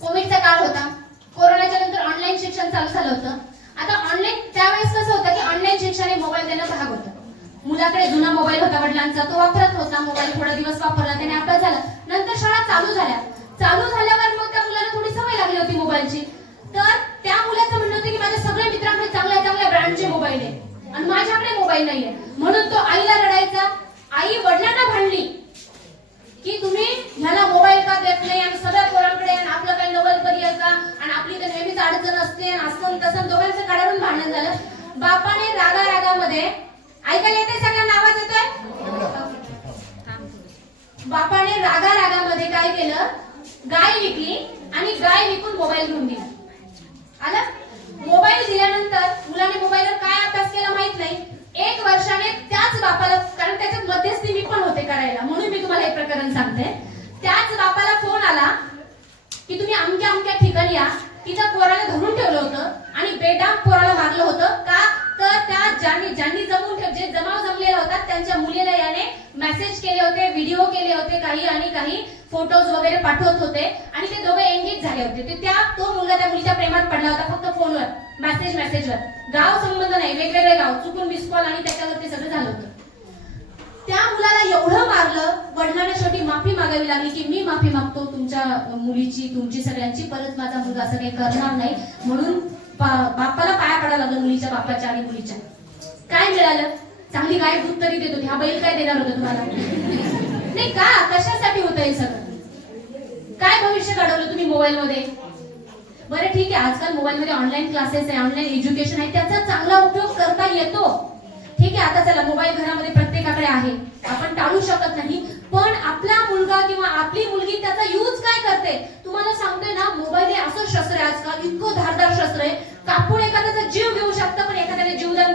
कोविडचा काळ होता, कोरोनाच्या नंतर ऑनलाईन शिक्षण चालू झालं होतं. आता ऑनलाईन त्यावेळेस कसं होतं की ऑनलाईन शिक्षण मोबाईल देणं भाग होतं. मुलाकडे जुना मोबाईल होता वडिलांचा, तो वापरत होता मोबाईल, थोडा दिवस वापरला, त्याने अभ्यास झाला. नंतर शाळा चालू झाल्यावर मग त्या मुलाला थोडी सवय लागली होती मोबाईलची. तर त्या मुलाचं म्हणणं होतं की माझ्या सगळ्या मित्रांकडे चांगल्या ब्रँडचे मोबाईल आहे आणि माझ्याकडे मोबाईल नाहीये. म्हणून तो आईला रडायचा. आई वडिलांना भांडली की तुम्ही ह्याला मोबाईल का देत नाही आणि सगळ्या पोरांकडे, आणि आपलं काही नवल करियर का, आणि आपली तर नेहमीच अडचण असते, असं तसं दोघांचं काढून भांडण झालं. बापाने रागामध्ये, ऐकायला येते सगळ्यांना, आवाज येतोय? बापाने रागामध्ये काय केलं, गाय विकली आणि गाय विकून मोबाईल घेऊन दिला. आलं? मोबाईल दिल्यानंतर मुलाने मोबाईलवर काय अभ्यास केला माहित नाही. 1 वर्षाने त्याच बापाला, कारण त्याच्यात मध्यस्थी मी पण होते करायला, म्हणून मी तुम्हाला एक प्रकरण सांगते. त्याच बापाला फोन आला की तुम्ही अमक्या ठिकाणी या. तिच्या पोराला धरून ठेवलं होतं आणि बेडाम पोराला मारलं होतं. का तर त्या ज्यांनी जे जमाव जमलेला होता त्यांच्या मुलीला याने मेसेज केले होते, व्हिडिओ केले होते काही फोटोज वगैरे पाठवत होते आणि ते दोघे एंगेज झाले होते. तो मुलगा त्या मुलीच्या प्रेमात पडला होता, फक्त फोनवर मेसेजवर. गाव संबंध नाही, वेगवेगळे गाव, चुकून मिस कॉल आणि त्याच्यावरती सगळं झालं होतं. त्या मुलाला एवढं मारलं, वडिलांना शेवटी माफी मागावी लागली की मी माफी मागतो तुमच्या मुलीची, तुमची सगळ्यांची, परत माझा मुलगा असं काही करणार नाही. म्हणून बापाला पाया पडायला लागलं, मुलीच्या बापाच्या आणि मुलीच्या. काय मिळालं? चांगली गाय दूध तरी देत होती, हा बैल काय देणार होता तुम्हाला? नाही का? कशासाठी होतं हे सगळं? काय भविष्य घडवलं तुम्ही मोबाईल मध्ये? बरं ठीक आहे, आजकाल मोबाईल मध्ये ऑनलाईन क्लासेस आहे, ऑनलाईन एज्युकेशन आहे, त्याचा चांगला उपयोग करता येतो. ठीक आहे, आता चला मोबाईल घरामध्ये प्रत्येकाकडे आहे, आपण टाळू शकत नाही. पण आपला मुलगा किंवा आपली मुलगी त्याचा यूज काय करते? तुम्हाला सांगतोय ना, मोबाईल हे असं शस्त्र आहे आजकाल, इतकं धारदार शस्त्र आहे, कापून एखाद्याचा जीव घेऊ शकतं, पण एखाद्याने जीवदान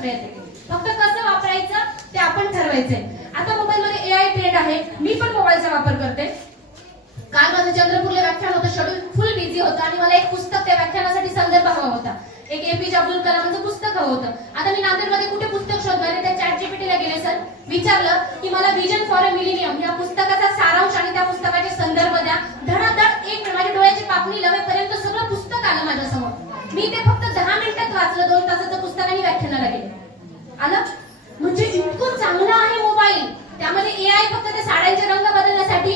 शस्त्र येते. फक्त कसं वापरायचं ते आपण ठरवायचंय. आता मोबाईल मध्ये AI ट्रेंड आहे. मी पण मोबाईलचा वापर करते. काल माझं चंद्रपूरला व्याख्यान होतं, शेड्यूल फुल बिझी होतं आणि मला एक पुस्तक त्या व्याख्यानासाठी संदर्भ हवा होता. एक APJ अब्दुल कलामांचं पुस्तक हवं होतं. आता मी नांदेडमध्ये कुठे पुस्तक शोधणार आहे? त्या ChatGPT ला गेले सर, विचारलं की मला विजन फॉर अ मिलेनियम या पुस्तकाचा सारांश आणि त्या पुस्तकाचे संदर्भ द्या. धडाधड एक मिनिट, माझ्या डोळ्याची पापणी लवेपर्यंत सगळं पुस्तक आलं माझ्या समोर. मी ते फक्त 10 मिनिटात वाचलं. 2 तासाचं पुस्तक आणि व्याख्यानाला गेले. आलं म्हणजे इतकं चांगलं आहे मोबाईल. त्यामध्ये AI फक्त ते साड्यांचे रंग बदलण्यासाठी,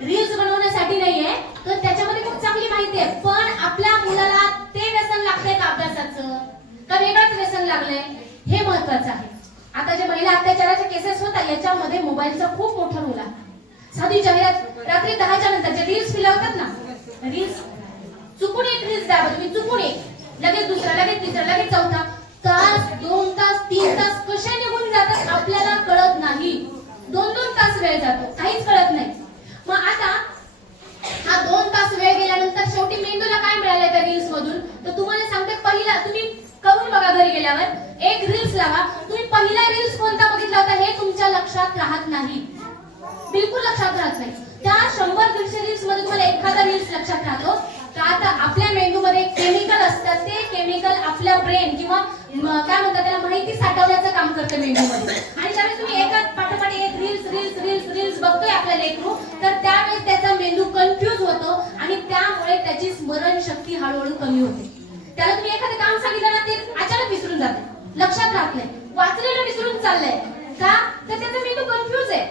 रील्स बनवण्यासाठी नाहीये, तर त्याच्यामध्ये खूप चांगली माहिती आहे. पण आपल्या मुलाला ते व्यसन लागतंय का अभ्यासाचं, का वेगळंच व्यसन लागलंय, हे महत्वाचं आहे. आता जे महिला अत्याचाराचे केसेस होतात याच्यामध्ये मोबाईलचा खूप मोठा रोल आहे. साधी जाहिरात रात्री 10च्या नंतर जे रील्स फिरवतात ना, रील्स चुकून एक रील्स द्या तुम्ही, चुकून एक, लगेच दुसरा, लगेच तिसरा, लगेच चौथा, तास 2 तास 3 तास कसे निघून जातात आपल्याला कळत नाही. 2-2 तास वेळ जातो, काहीच कळत नाही. मग आता हा 2 तास वेळ गेल्यानंतर शेवटी मेंदूला काय मिळालं त्या रील्स मधून? तर तुम्हाला सांगते, पहिला तुम्ही करून बघा घरी गेल्यावर, एक रील्स लावा. तुम्ही पहिला रील्स कोणता बघितला होता हे तुमच्या लक्षात राहत नाही, बिलकुल लक्षात राहत नाही. त्या 100-150 रील्स मध्ये तुम्हाला एखादा रील्स लक्षात राहतो का? आता आपल्या मेंदूमध्ये केमिकल असतात, ते केमिकल आपल्या ब्रेन किंवा काय म्हणतात त्याला, माहिती साठवण्याचं काम करतं मेंदूमध्ये. आणि ज्यावेळेस तुम्ही एका पाठोपाठ एक रील्स रील्स रील्स रील्स बघतोय आपल्या लेकरू, तर त्यावेळेस त्याचा मेंदू कन्फ्यूज होतो आणि त्यामुळे त्याची स्मरणशक्ती हळूहळू कमी होते. त्याला तुम्ही एखादं काम सांगितलं ना, ते अचानक विसरून जाते, लक्षात राहत नाही, वाचलेलं विसरून चाललंय का? तर त्याचा मेंदू कन्फ्यूज आहे.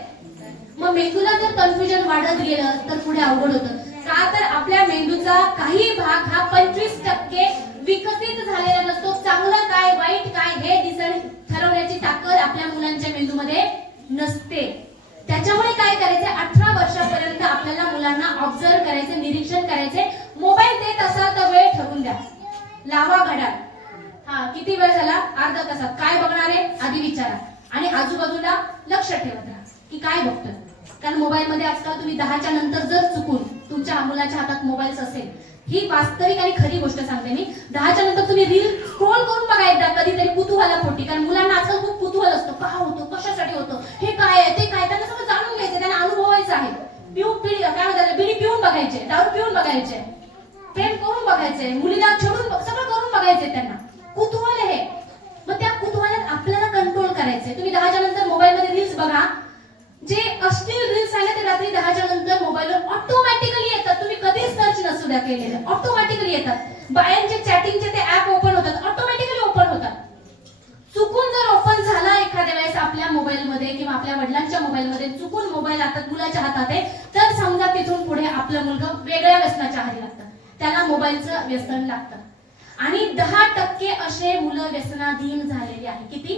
मग मेंदूला जर कन्फ्युजन वाढत गेलं तर पुढे अवघड होतं. का? तर आपल्या मेंदूचा काही भाग हा 25% विकसित झालेला नसतो. चांगलं काय वाईट काय हे डिसाइड ठरवण्याची ताकद आपल्या मुलांच्या मेंदूमध्ये नसते. त्याच्यामुळे काय करायचं, 18 वर्षापर्यंत आपल्याला मुलांना ऑब्झर्व करायचे, निरीक्षण करायचे. मोबाईल देत असाल तर वेळ ठरवून द्या, लावा घड्याळ. हा किती वेळ झाला, अर्धा तासात काय बघणार आहे आधी विचारा आणि आजूबाजूला लक्ष ठेवत राहा की काय बघतोय. कारण मोबाईल मध्ये आजकाल तुम्ही 10च्या नंतर जर चुकून तुमच्या मुलाच्या हातात मोबाईल असेल, ही वास्तविक आणि खरी गोष्ट सांगते मी, 10च्या नंतर तुम्ही रील स्क्रोल करून बघा एकदा कधीतरी कुतूहलापोटी. कारण मुलांना आजकाल खूप कुतूहल असतो, का होतो, कशासाठी होतं, हे काय आहे, ते काय, त्यांना सगळं जाणून घ्यायचं, त्यांना अनुभवायचं आहे. काय म्हणतात, बिडी पिऊन बघायचे, दारू पिऊन बघायचे, प्रेम करून बघायचे, मुलीला छेडून सगळं करून बघायचे, त्यांना कुतूहल आहे. मग त्या कुतूहलात आपल्याला कंट्रोल करायचंय. तुम्ही 10च्या नंतर मोबाईल मध्ये रील्स बघा, जे अश्लील रील्स आहे ते रात्री 10च्या नंतर मोबाईलवर ऑटोमॅटिकली येतात. तुम्ही कधीच सर्च नसू द्या केलेले, ऑटोमॅटिकली येतात. बायांचे चॅटिंगचे ते ऍप ओपन होतात, ऑटोमॅटिकली ओपन होतात. चुकून जर ओपन झाला एखाद्या वेळेस आपल्या मोबाईल मध्ये किंवा आपल्या वडिलांच्या मोबाईल मध्ये, चुकून मोबाईल हातात मुलाच्या हातात आहे, तर समजा तिथून पुढे आपलं मुलगा वेगळ्या व्यसनाच्या आहारी लागतं, त्याला मोबाईलचं व्यसन लागतं. आणि 10% असे मुलं व्यसनाधीन झालेले आहे. किती?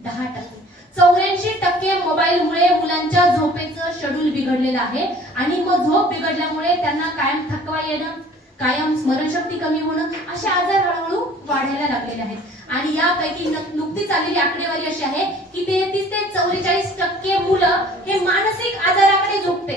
10%. 84% मोबाईलमुळे मुलांच्या झोपेचं शेड्यूल बिघडलेलं आहे. आणि मग झोप बिघडल्यामुळे त्यांना कायम थकवा येणं, कायम स्मरणशक्ती कमी होणं, असे आजार हळूहळू वाढायला लागलेले आहेत. आणि यापैकी नुकतीच आलेली आकडेवारी अशी आहे की 33 ते 44% मुलं हे मानसिक आजाराकडे झोपते.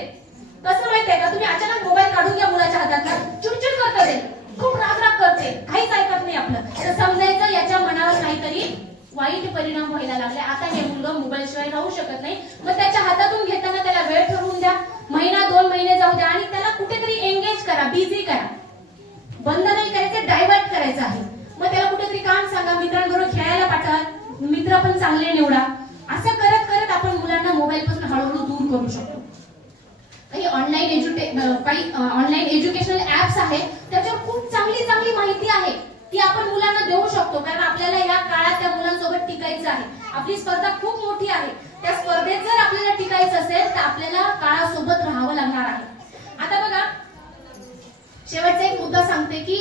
कसं माहितीये का? तुम्ही अचानक मोबाईल काढून घ्या मुलाच्या हातातला, चिडचिड करते, खूप राग करते, काहीच ऐकत नाही आपलं, तर समजायचं याच्या मनावर काहीतरी वाईट परिणाम व्हायला लागले. आता हे मुलगा मोबाईल शिवाय राहू शकत नाही. मग त्याच्या हातातून घेताना त्याला वेळ ठरवून द्या, महिना 2 महिने जाऊ द्या आणि त्याला कुठेतरी एंगेज करा, बिझी करा. बंद नाही करायचं, डायव्हर्ट करायचं आहे. मग त्याला कुठेतरी काम सांगा, मित्रांबरोबर खेळायला पाठवा, मित्र पण चांगले निवडा. असं करत करत आपण मुलांना मोबाईल पासून हळूहळू दूर करू शकतो. काही ऑनलाईन एज्युकेशनल ऍप्स आहेत, त्याच्यावर खूप चांगली चांगली माहिती आहे, ती आपण मुलांना देऊ शकतो. कारण आपल्याला या काळात त्या मुलांसोबत टिकायचं आहे. आपली स्पर्धा खूप मोठी आहे. त्या स्पर्धेत जर आपल्याला टिकायचं असेल तर आपल्याला काळासोबत राहावं लागणार आहे. आता बघा, शेवटचा एक मुद्दा सांगते की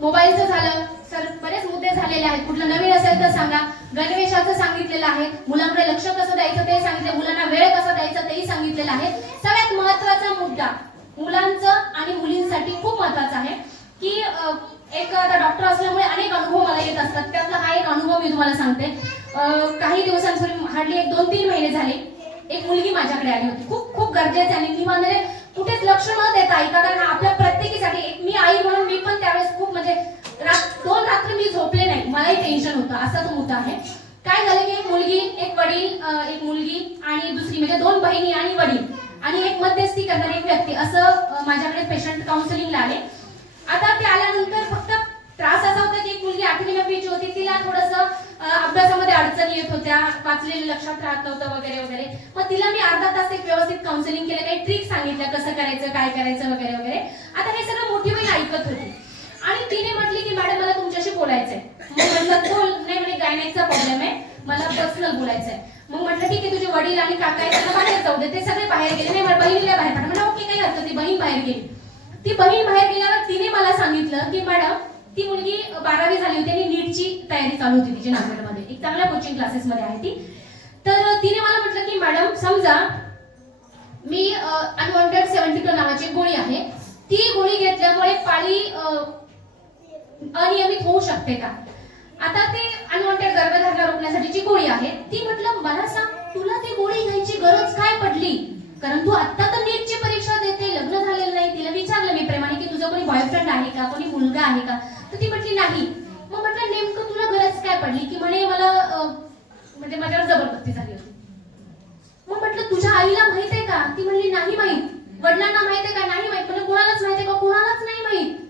मोबाईलचं झालं सर, बरेच मुद्दे झालेले आहेत. कुठलं नवीन असेल तर सांगा. गणवेशाचं सांगितलेलं आहे, मुलांकडे लक्ष कसं द्यायचं ते सांगितलं, मुलांना वेळ कसा द्यायचा तेही सांगितलेलं आहे. सगळ्यात महत्त्वाचा मुद्दा मुलांचं आणि मुलींसाठी खूप महत्त्वाचा आहे की एक आता डॉक्टर असल्यामुळे अनेक अनुभव मला येत असतात. त्यातला हा एक अनुभव मी तुम्हाला सांगते. काही दिवसांपूर्वी, हार्डली 1-2-3 महिने झाले, एक मुलगी माझ्याकडे आली होती. खूप खूप गरजेची आणि मी म्हणजे कुठेच लक्ष न देता ऐका, कारण आपल्या प्रत्येकीसाठी, एक मी आई म्हणून मी पण त्यावेळेस खूप म्हणजे 2 रात्री मी झोपले नाही, मलाही टेन्शन होतं. असा तो मुद्दा आहे. काय झालं की एक मुलगी, एक वडील, एक मुलगी आणि दुसरी म्हणजे 2 बहिणी आणि वडील आणि एक मध्यस्थी करणारी एक व्यक्ती असं माझ्याकडे पेशंट काउन्सिलिंगला आले. आता ते आल्यानंतर फक्त त्रास असा होता की एक मुलगी 8वी 9वीची होती, तिला थोडंसं अभ्यासामध्ये अडचणी येत होत्या, वाचलेलं लक्षात राहत नव्हतं वगैरे वगैरे. मग तिला मी अर्धा तास एक व्यवस्थित काउन्सिलिंग केलं, काही ट्रिक सांगितल्या कसं करायचं, काय करायचं वगैरे वगैरे. आता हे सगळं मोठी बहीण ऐकत होती आणि तिने म्हटली की मॅडम मला तुमच्याशी बोलायचंय. मग म्हटलं बोल. नाही म्हणे गायनेकचा प्रॉब्लेम आहे, मला पर्सनल बोलायचंय. मग म्हटलं ठीक आहे, तुझे वडील आणि काका आहेत त्यांना बाहेर जाऊ दे, ते सगळे बाहेर गेले. नाही मला बहिणीला बाहेर पाठव. म्हणलं ओके काही हरकत नाही. बहीण बाहेर गेली. ती बहीण बाहेर गेल्यावर तिने मला सांगितलं की मॅडम ती मुलगी 12वी झाली होती आणि नीटची तयारी चालू होती तिची नागपूरमध्ये, एक चांगल्या कोचिंग क्लासेस मध्ये आहे ती. तर तिने मला म्हटलं की मॅडम समजा मी अनवॉन्टेड 72 नावाची गोळी आहे, ती गोळी घेतल्यामुळे पाळी अनियमित होऊ शकते का? आता ते अनवॉन्टेड गर्भधारणा रोखण्यासाठीची गोळी आहे. ती म्हटलं मला सांग तुला ती गोळी घ्यायची गरज काय पडली? कारण तू आता तर नीटची परीक्षा देते, लग्न झालेलं नाही. तिला विचारलं मी प्रेमाने की तुझा कोणी बॉयफ्रेंड आहे का, कोणी मुलगा आहे का? तर ती म्हटली नाही. मग म्हटलं नेमकं तुला गरज काय पडली? की म्हणे मला म्हणजे माझ्यावर जबरदस्ती झाली होती. मग म्हटलं तुझ्या आईला माहित आहे का? ती म्हणली नाही माहित. वडिलांना माहित आहे का? नाही माहित. म्हणजे कोणालाच माहित आहे का? कोणालाच नाही माहित.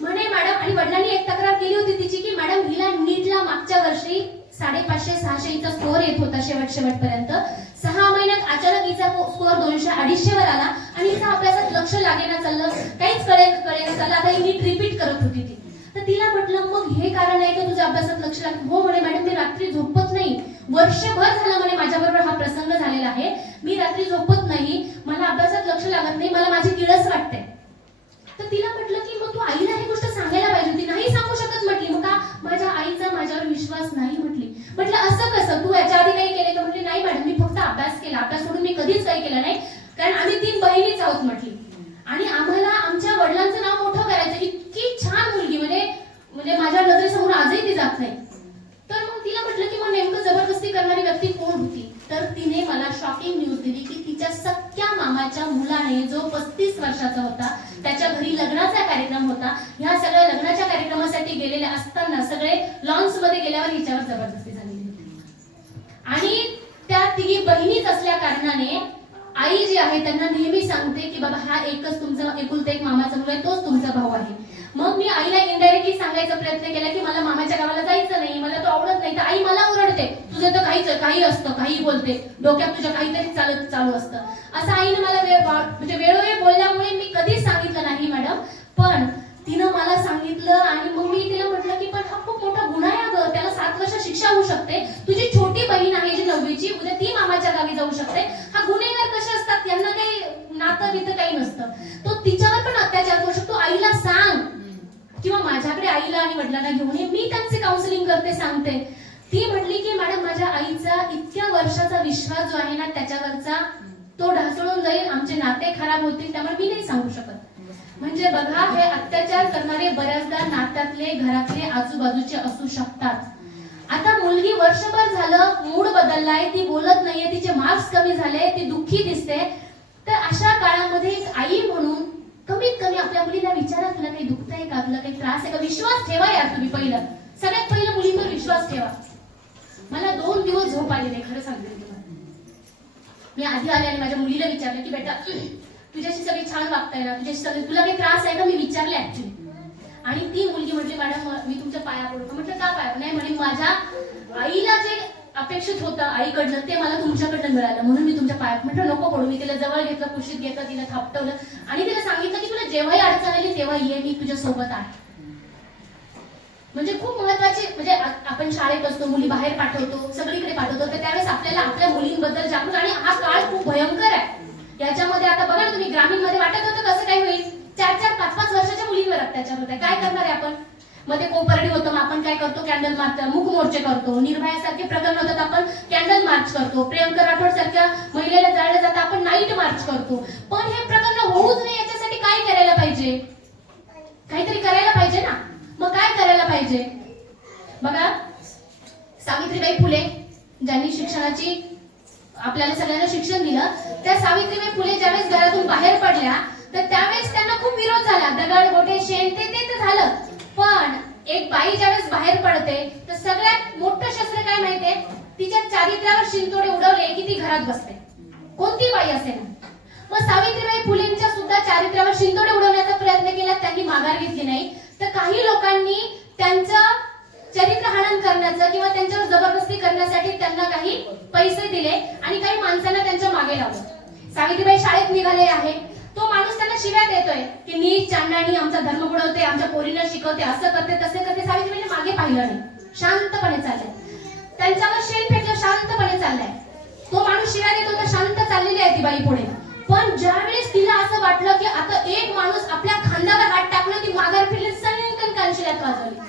म्हणे मॅडम, आणि वडिलांनी एक तक्रार केली होती तिची की मॅडम हिला नीटला मागच्या वर्षी 550-600 हिचा स्कोअर येत होता शेवटपर्यंत. 6 महिन्यात अचानक हिचा स्कोअर 200-250 वर आला आणि हिचा अभ्यासात लक्ष लागेना चाललं, काहीच कळेना चाललं. आता ही नीट रिपीट करत होती ती. तर तिला म्हटलं मग हे कारण आहे का तुझ्या अभ्यासात लक्ष लागत? हो म्हणे मॅडम मी रात्री झोपत नाही, वर्षभर झालं म्हणे माझ्याबरोबर हा प्रसंग झालेला आहे. मी रात्री झोपत नाही, मला अभ्यासात लक्ष लागत नाही, मला माझी किळस वाटते. तर तिला म्हटलं की मग तू आईला ही गोष्ट सांगायला पाहिजे होती. नाही सांगू शकत म्हटली. मग का? माझ्या आईचा माझ्यावर विश्वास नाही म्हटली. म्हटलं असं कसं? तू याच्या आधी काही केले का? म्हटली नाही मॅडम मी फक्त अभ्यास केला, अभ्यास सोडून मी कधीच काही केलं नाही. कारण आम्ही 3 बहिणीच आहोत म्हटली आणि आम्हाला आमच्या वडिलांचं नाव मोठं करायचं. इतकी छान मुलगी म्हणजे माझ्या नजरेसमोर आजही ती जात नाही. तर मग तिला म्हटलं की मग नेमकं जबरदस्ती करणारी व्यक्ती कोण होती? तर तिने मला शॉकिंग न्यूज दिली की तिच्या सख्या मामाच्या मुलाने जो 35 वर्षाचा होता, त्याच्या घरी लग्नाचा कार्यक्रम होता. ह्या सगळ्या लग्नाच्या कार्यक्रमासाठी गेलेले असताना सगळे लॉन्स मध्ये गेल्यावर हिच्यावर जबरदस्ती झालेली होती. आणि त्या तिघी बहिणीच असल्या कारणाने आई जी आहे त्यांना नेहमी सांगते की बाबा हा एकच तुमचा एकुलता एक मामाचा मुलगा आहे, तोच तुमचा भाऊ आहे. मग मी आईला इनडायरेक्टली सांगायचा प्रयत्न केला की मला मामाच्या गावाला जायचं नाही, मला तो आवडत नाही. तर आई मला ओरडते तुझं तर काही असतं, काही बोलते, डोक्यात तुझ्या काहीतरी चालू असतं. असं आईने मला म्हणजे वेळोवेळी बोलल्यामुळे मी कधीच सांगितलं नाही मॅडम. पण तिनं मला सांगितलं आणि मग मी तिला म्हटलं की पण हा खूप मोठा गुन्हा आहे अगं, त्याला 7 वर्ष शिक्षा होऊ शकते. तुझी छोटी बहीण आहे जी 9वीची, उद्या ती मामाच्या गावी जाऊ शकते. हा गुन्हेगार कसे असतात, त्यांना काही नातं बितं काही नसतं. तो तिच्यावर पण अत्याचार करू शकतो. आईला सांग किंवा माझ्याकडे आईला आणि वडिलांना घेऊन ये, मी त्यांचे काउन्सिलिंग करते, सांगते. ती म्हटली की मॅडम माझ्या आईचा इतक्या वर्षाचा विश्वास जो आहे ना त्याच्यावरचा तो ढासळून जाईल, आमचे नाते खराब होतील, त्यामुळे मी नाही सांगू शकत. म्हणजे बघा हे अत्याचार करणारे बऱ्याचदा नात्यातले, घरातले, आजूबाजूचे असू शकतात. आता मुलगी वर्षभर झालं मूड बदललाय, ती बोलत नाहीये, तिचे मार्क्स कमी झाले, ती दुःखी दिसते. तर अशा काळामध्ये एक आई म्हणून कमीत कमी आपल्या मुलीला विचारा तुला काही दुखतंय का, तुला काही त्रास आहे का? विश्वास ठेवा यार तुम्ही. सगळ्यात पहिलं मुलींवर विश्वास ठेवा. मला 2 दिवस झोप आली नाही, खरं सांगते तुम्हाला. मी आधी आले आणि माझ्या मुलीला विचारलं की बेटा तुझ्याशी सगळी छान वागताय ना, तुझ्याशी सगळी, तुला काही त्रास आहे का? मी विचारले ऍक्च्युली. आणि ती मुलगी म्हटली मॅडम मी तुमच्या पाया पडतो. म्हटलं का पाया? नाही म्हणे माझ्या आईला जे अपेक्षित होतं आईकडनं ते मला तुमच्याकडनं मिळालं, म्हणून मी तुमच्या पाया. म्हटलं नको पडू. मी तिला जवळ घेतलं, कुशीत घेतलं, तिला थापटवलं आणि तिला सांगितलं की तुला जेव्हाही अडचण आली तेव्हा ये, मी तुझ्या सोबत आहे. म्हणजे खूप महत्वाची, म्हणजे आपण शाळेत असतो, मुली बाहेर पाठवतो, सगळीकडे पाठवतो, तर त्यावेळेस आपल्याला आपल्या मुलींबद्दल जागरूक. आणि हा काळ खूप भयंकर आहे. याच्यामध्ये आता बघा ना तुम्ही, ग्रामीण मध्ये वाटत होतं कसं काय होईल, 4-4, 5-5 वर्षाच्या मुलींवर अत्याचार होत आहे. काय करणार आहे आपण? मध्ये कोपर्डी होतं, मग आपण काय करतो, कॅन्डल मार्च, मूक मोर्चे करतो. निर्भयासारखे प्रकरण होतात, आपण कॅन्डल मार्च करतो. प्रियंका राठोड सारख्या महिलेला जाळलं जातं, आपण नाईट मार्च करतो. पण हे प्रकरण होऊच नाही याच्यासाठी काय करायला पाहिजे? काहीतरी करायला पाहिजे ना. मग काय करायला पाहिजे? बघा सावित्रीबाई फुले ज्यांनी शिक्षणाची आपल्याला सगळ्यांना शिक्षण दिलं, त्या सावित्रीबाई फुले ज्यावेळेस घरातून बाहेर पडल्या तर त्यावेळेस त्यांना खूप विरोध झाला. दगड गोटे शेण ते तर झालं, पण एक बाई ज्यावेळेस बाहेर पडते तर सगळ्यात मोठं शस्त्र काय माहितीये, तिच्या चारित्र्यावर शिंतोडे उडवले की ती घरात बसते, कोणती बाई असेल. मग सावित्रीबाई फुलेंच्या सुद्धा चारित्र्यावर शिंतोडे उडवण्याचा प्रयत्न केला, त्यांनी माघार घेतली नाही. तर काही लोकांनी त्यांचं चरित्र हनन करण्याचं किंवा त्यांच्यावर जबरदस्ती करण्यासाठी त्यांना काही पैसे दिले आणि काही माणसांना त्यांच्या मागे लावलं. सावित्रीबाई शाळेत निघाले आहे, तो माणूस त्यांना शिव्या देतोय की नीच चांडाणी आमचा धर्म बुडवते, आमच्या पोरींना शिकवते, असं करते तसे करते. सावित्रीबाईने मागे पाहिलं नाही, शांतपणे चाललंय, त्यांच्यावर शेण फेकलं, शांतपणे चाललाय. तो माणूस शिव्या देत होता, शांत चाललेली आहे ती बाई पुढे. पण ज्यावेळेस तिला असं वाटलं की आता एक माणूस आपल्या खांद्यावर हात टाकलं, ती माघार फिरली, सनकन कानशिलात वाजवली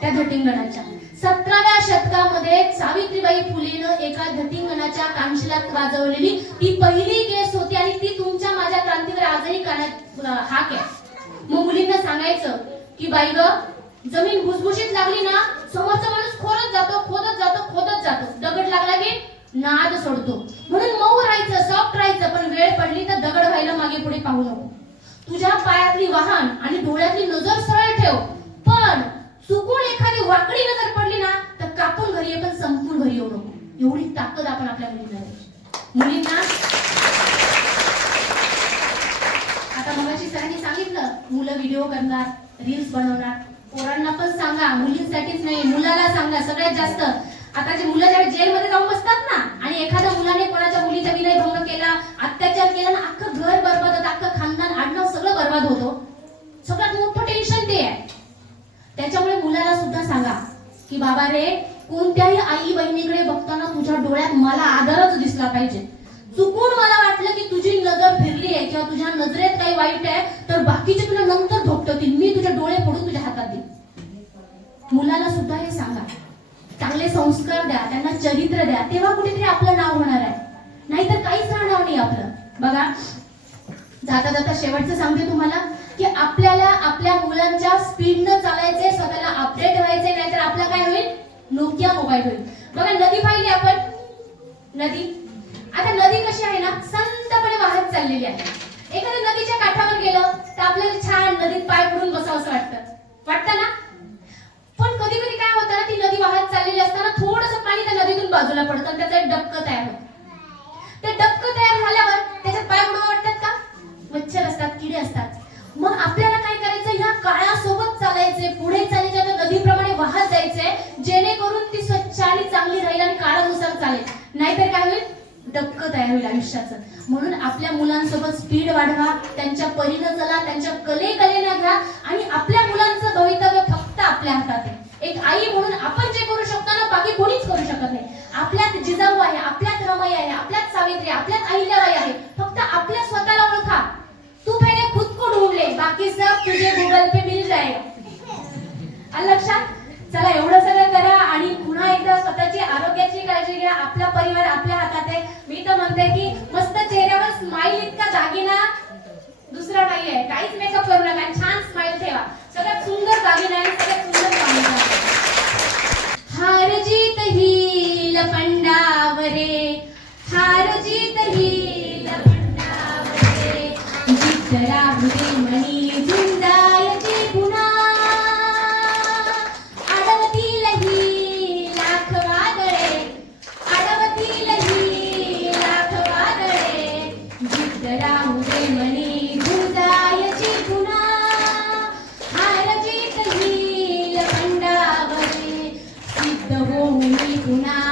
त्या धटिंगणाच्या. 17व्या शतकामध्ये सावित्रीबाई फुलेनं एका धटिंगणाच्या कानशिलात वाजवलेली ती पहिली केस होती आणि ती तुमच्या माझ्या क्रांतीवर आजही कानात हाक आहे. मग मुलींना सांगायचं की बाई ग, जमीन भुसभुशीत लागली ना, समोरचा माणूस खोदत जातो, खोदत जातो, खोदत जातो, दगड लागला की नाद सोडतो. म्हणून मऊ राहायचं, सॉफ्ट राहायचं, पण वेळ पडली तर दगड व्हायला मागे पुढे पाहू नको. तुझ्या पायातली वाहन आणि डोळ्यातली नजर सरळ ठेव, पण चुकून एखादी वाकडी नजर पडली ना तर कापून घरी ये, पण संपून घरी येऊ नको. एवढी ताकद आपण आपल्या मुलींना आता मगाशी सरांनी सांगितलं, मुलं व्हिडिओ करणार, रील्स बनवणार. पोरांना पण सांगा, मुलींसाठीच नाही, मुलाला सांगा सगळ्यात जास्त. आता जे मुलं ज्या जेलमध्ये जाऊन बसतात ना आणि एखाद्या मुलाने कोणाच्या मुलीचा विनयभंग केला, अत्याचार केला ना, अख्खं घर बरबाद होतं, अख्खं खानदान आडनाव सगळं बरबाद होतो. सगळ्यात मोठं टेन्शन ते आहे. त्याच्यामुळे मुलाला सुद्धा सांगा की बाबा रे, कोणत्याही आई बहिणीकडे बघताना तुझ्या डोळ्यात मला आदरच दिसला पाहिजे. चुकून मला वाटलं की तुझी नजर फिरली आहे किंवा तुझ्या नजरेत काही वाईट आहे तर बाकीचे तुला नंतर धोपटवतील, मी तुझे डोळे फोडून तुझ्या हातात देईन. मुलाला सुद्धा हे सांगा, चांगले संस्कार द्या, त्यांना चरित्र द्या, तेव्हा कुठेतरी आपलं नाव होणार आहे, नाहीतर काहीच राहणार नाही आपलं. बघा, जाता जाता शेवटचं सांगते तुम्हाला की आपल्याला आपल्या मुलांच्या स्पीडनं चालायचे, स्वतःला अपडेट व्हायचे, नाहीतर आपला काय होईल, नोकिया मोबाईल होईल. बघा, नदी पाहिली आपण, नदी. आता नदी कशी आहे ना, संतपणे वाहत चाललेली आहे. एखाद्या नदीच्या काठावर गेलं तर आपल्याला छान नदीत पाय पडून बसावं असं वाटतं ना. पण कधी कधी काय होतं ना, ती नदी वाहत चाललेली असताना थोडंसं पाणी त्या नदीतून बाजूला पडतं आणि त्याचं एक डबकं तयार होतं. ते डबकं तयार झाल्यावर त्याच्यात पाय बुडवू वाटतात का? मच्छर असतात, किडे असतात. मग आपल्याला काय करायचं, या काळासोबत चालायचे, पुढे चालायचे, आता नदीप्रमाणे वाहत जायचंय, जेणेकरून ती स्वच्छ आणि चांगली राहील आणि काळानुसार चालेल. नाहीतर काय होईल, डबकं तयार होईल आयुष्याचं. म्हणून आपल्या मुलांसोबत स्पीड वाढवा, त्यांच्या परीनं चला, त्यांच्या कलेनं घ्या आणि आपल्या मुलांचं भवितव्य फक्त आपल्या हातात आहे. एक आई म्हणून आपण जे करू शकतो ना, बाकी कोणीच करू शकत नाही. आपल्यात जिजाऊ आहे, आपल्यात रमाई आहे, आपल्यात सावित्री, आपल्यात अहिल्याबाई आहे. फक्त आपल्या स्वतःला ओळखा. तू पहिले खुद को ढूंढ ले, बाकी सब तुझे गूगल पे मिल जाएगा. लक्षात. चला, एवढं सगळं करा आणि पुन्हा एकदा स्वतःची आरोग्याची काळजी घ्या. आपला परिवार आपल्या हातात आहे. मी तर म्हणते की मस्त चेहऱ्यावर स्माइल इतका दागिना दुसरा नाही आहे. काहीच मेकअप करू नका, छान स्माइल ठेवा. सगळ्यात सुंदर दागिना आहे, सगळ्यात सुंदर दागिना. हार जीत ही लपंडावरे, हार जीत ही लपंडावरे, जित राहुदे मणी झुंजायची पुन्हा, अडवतील ही लाख वादळे, अडवतील ही लाख वादळे, जित राहुदे मणी झुंजायची पुन्हा, हार जीत ही लपंडावरे, सिद्ध होऊन पुन्हा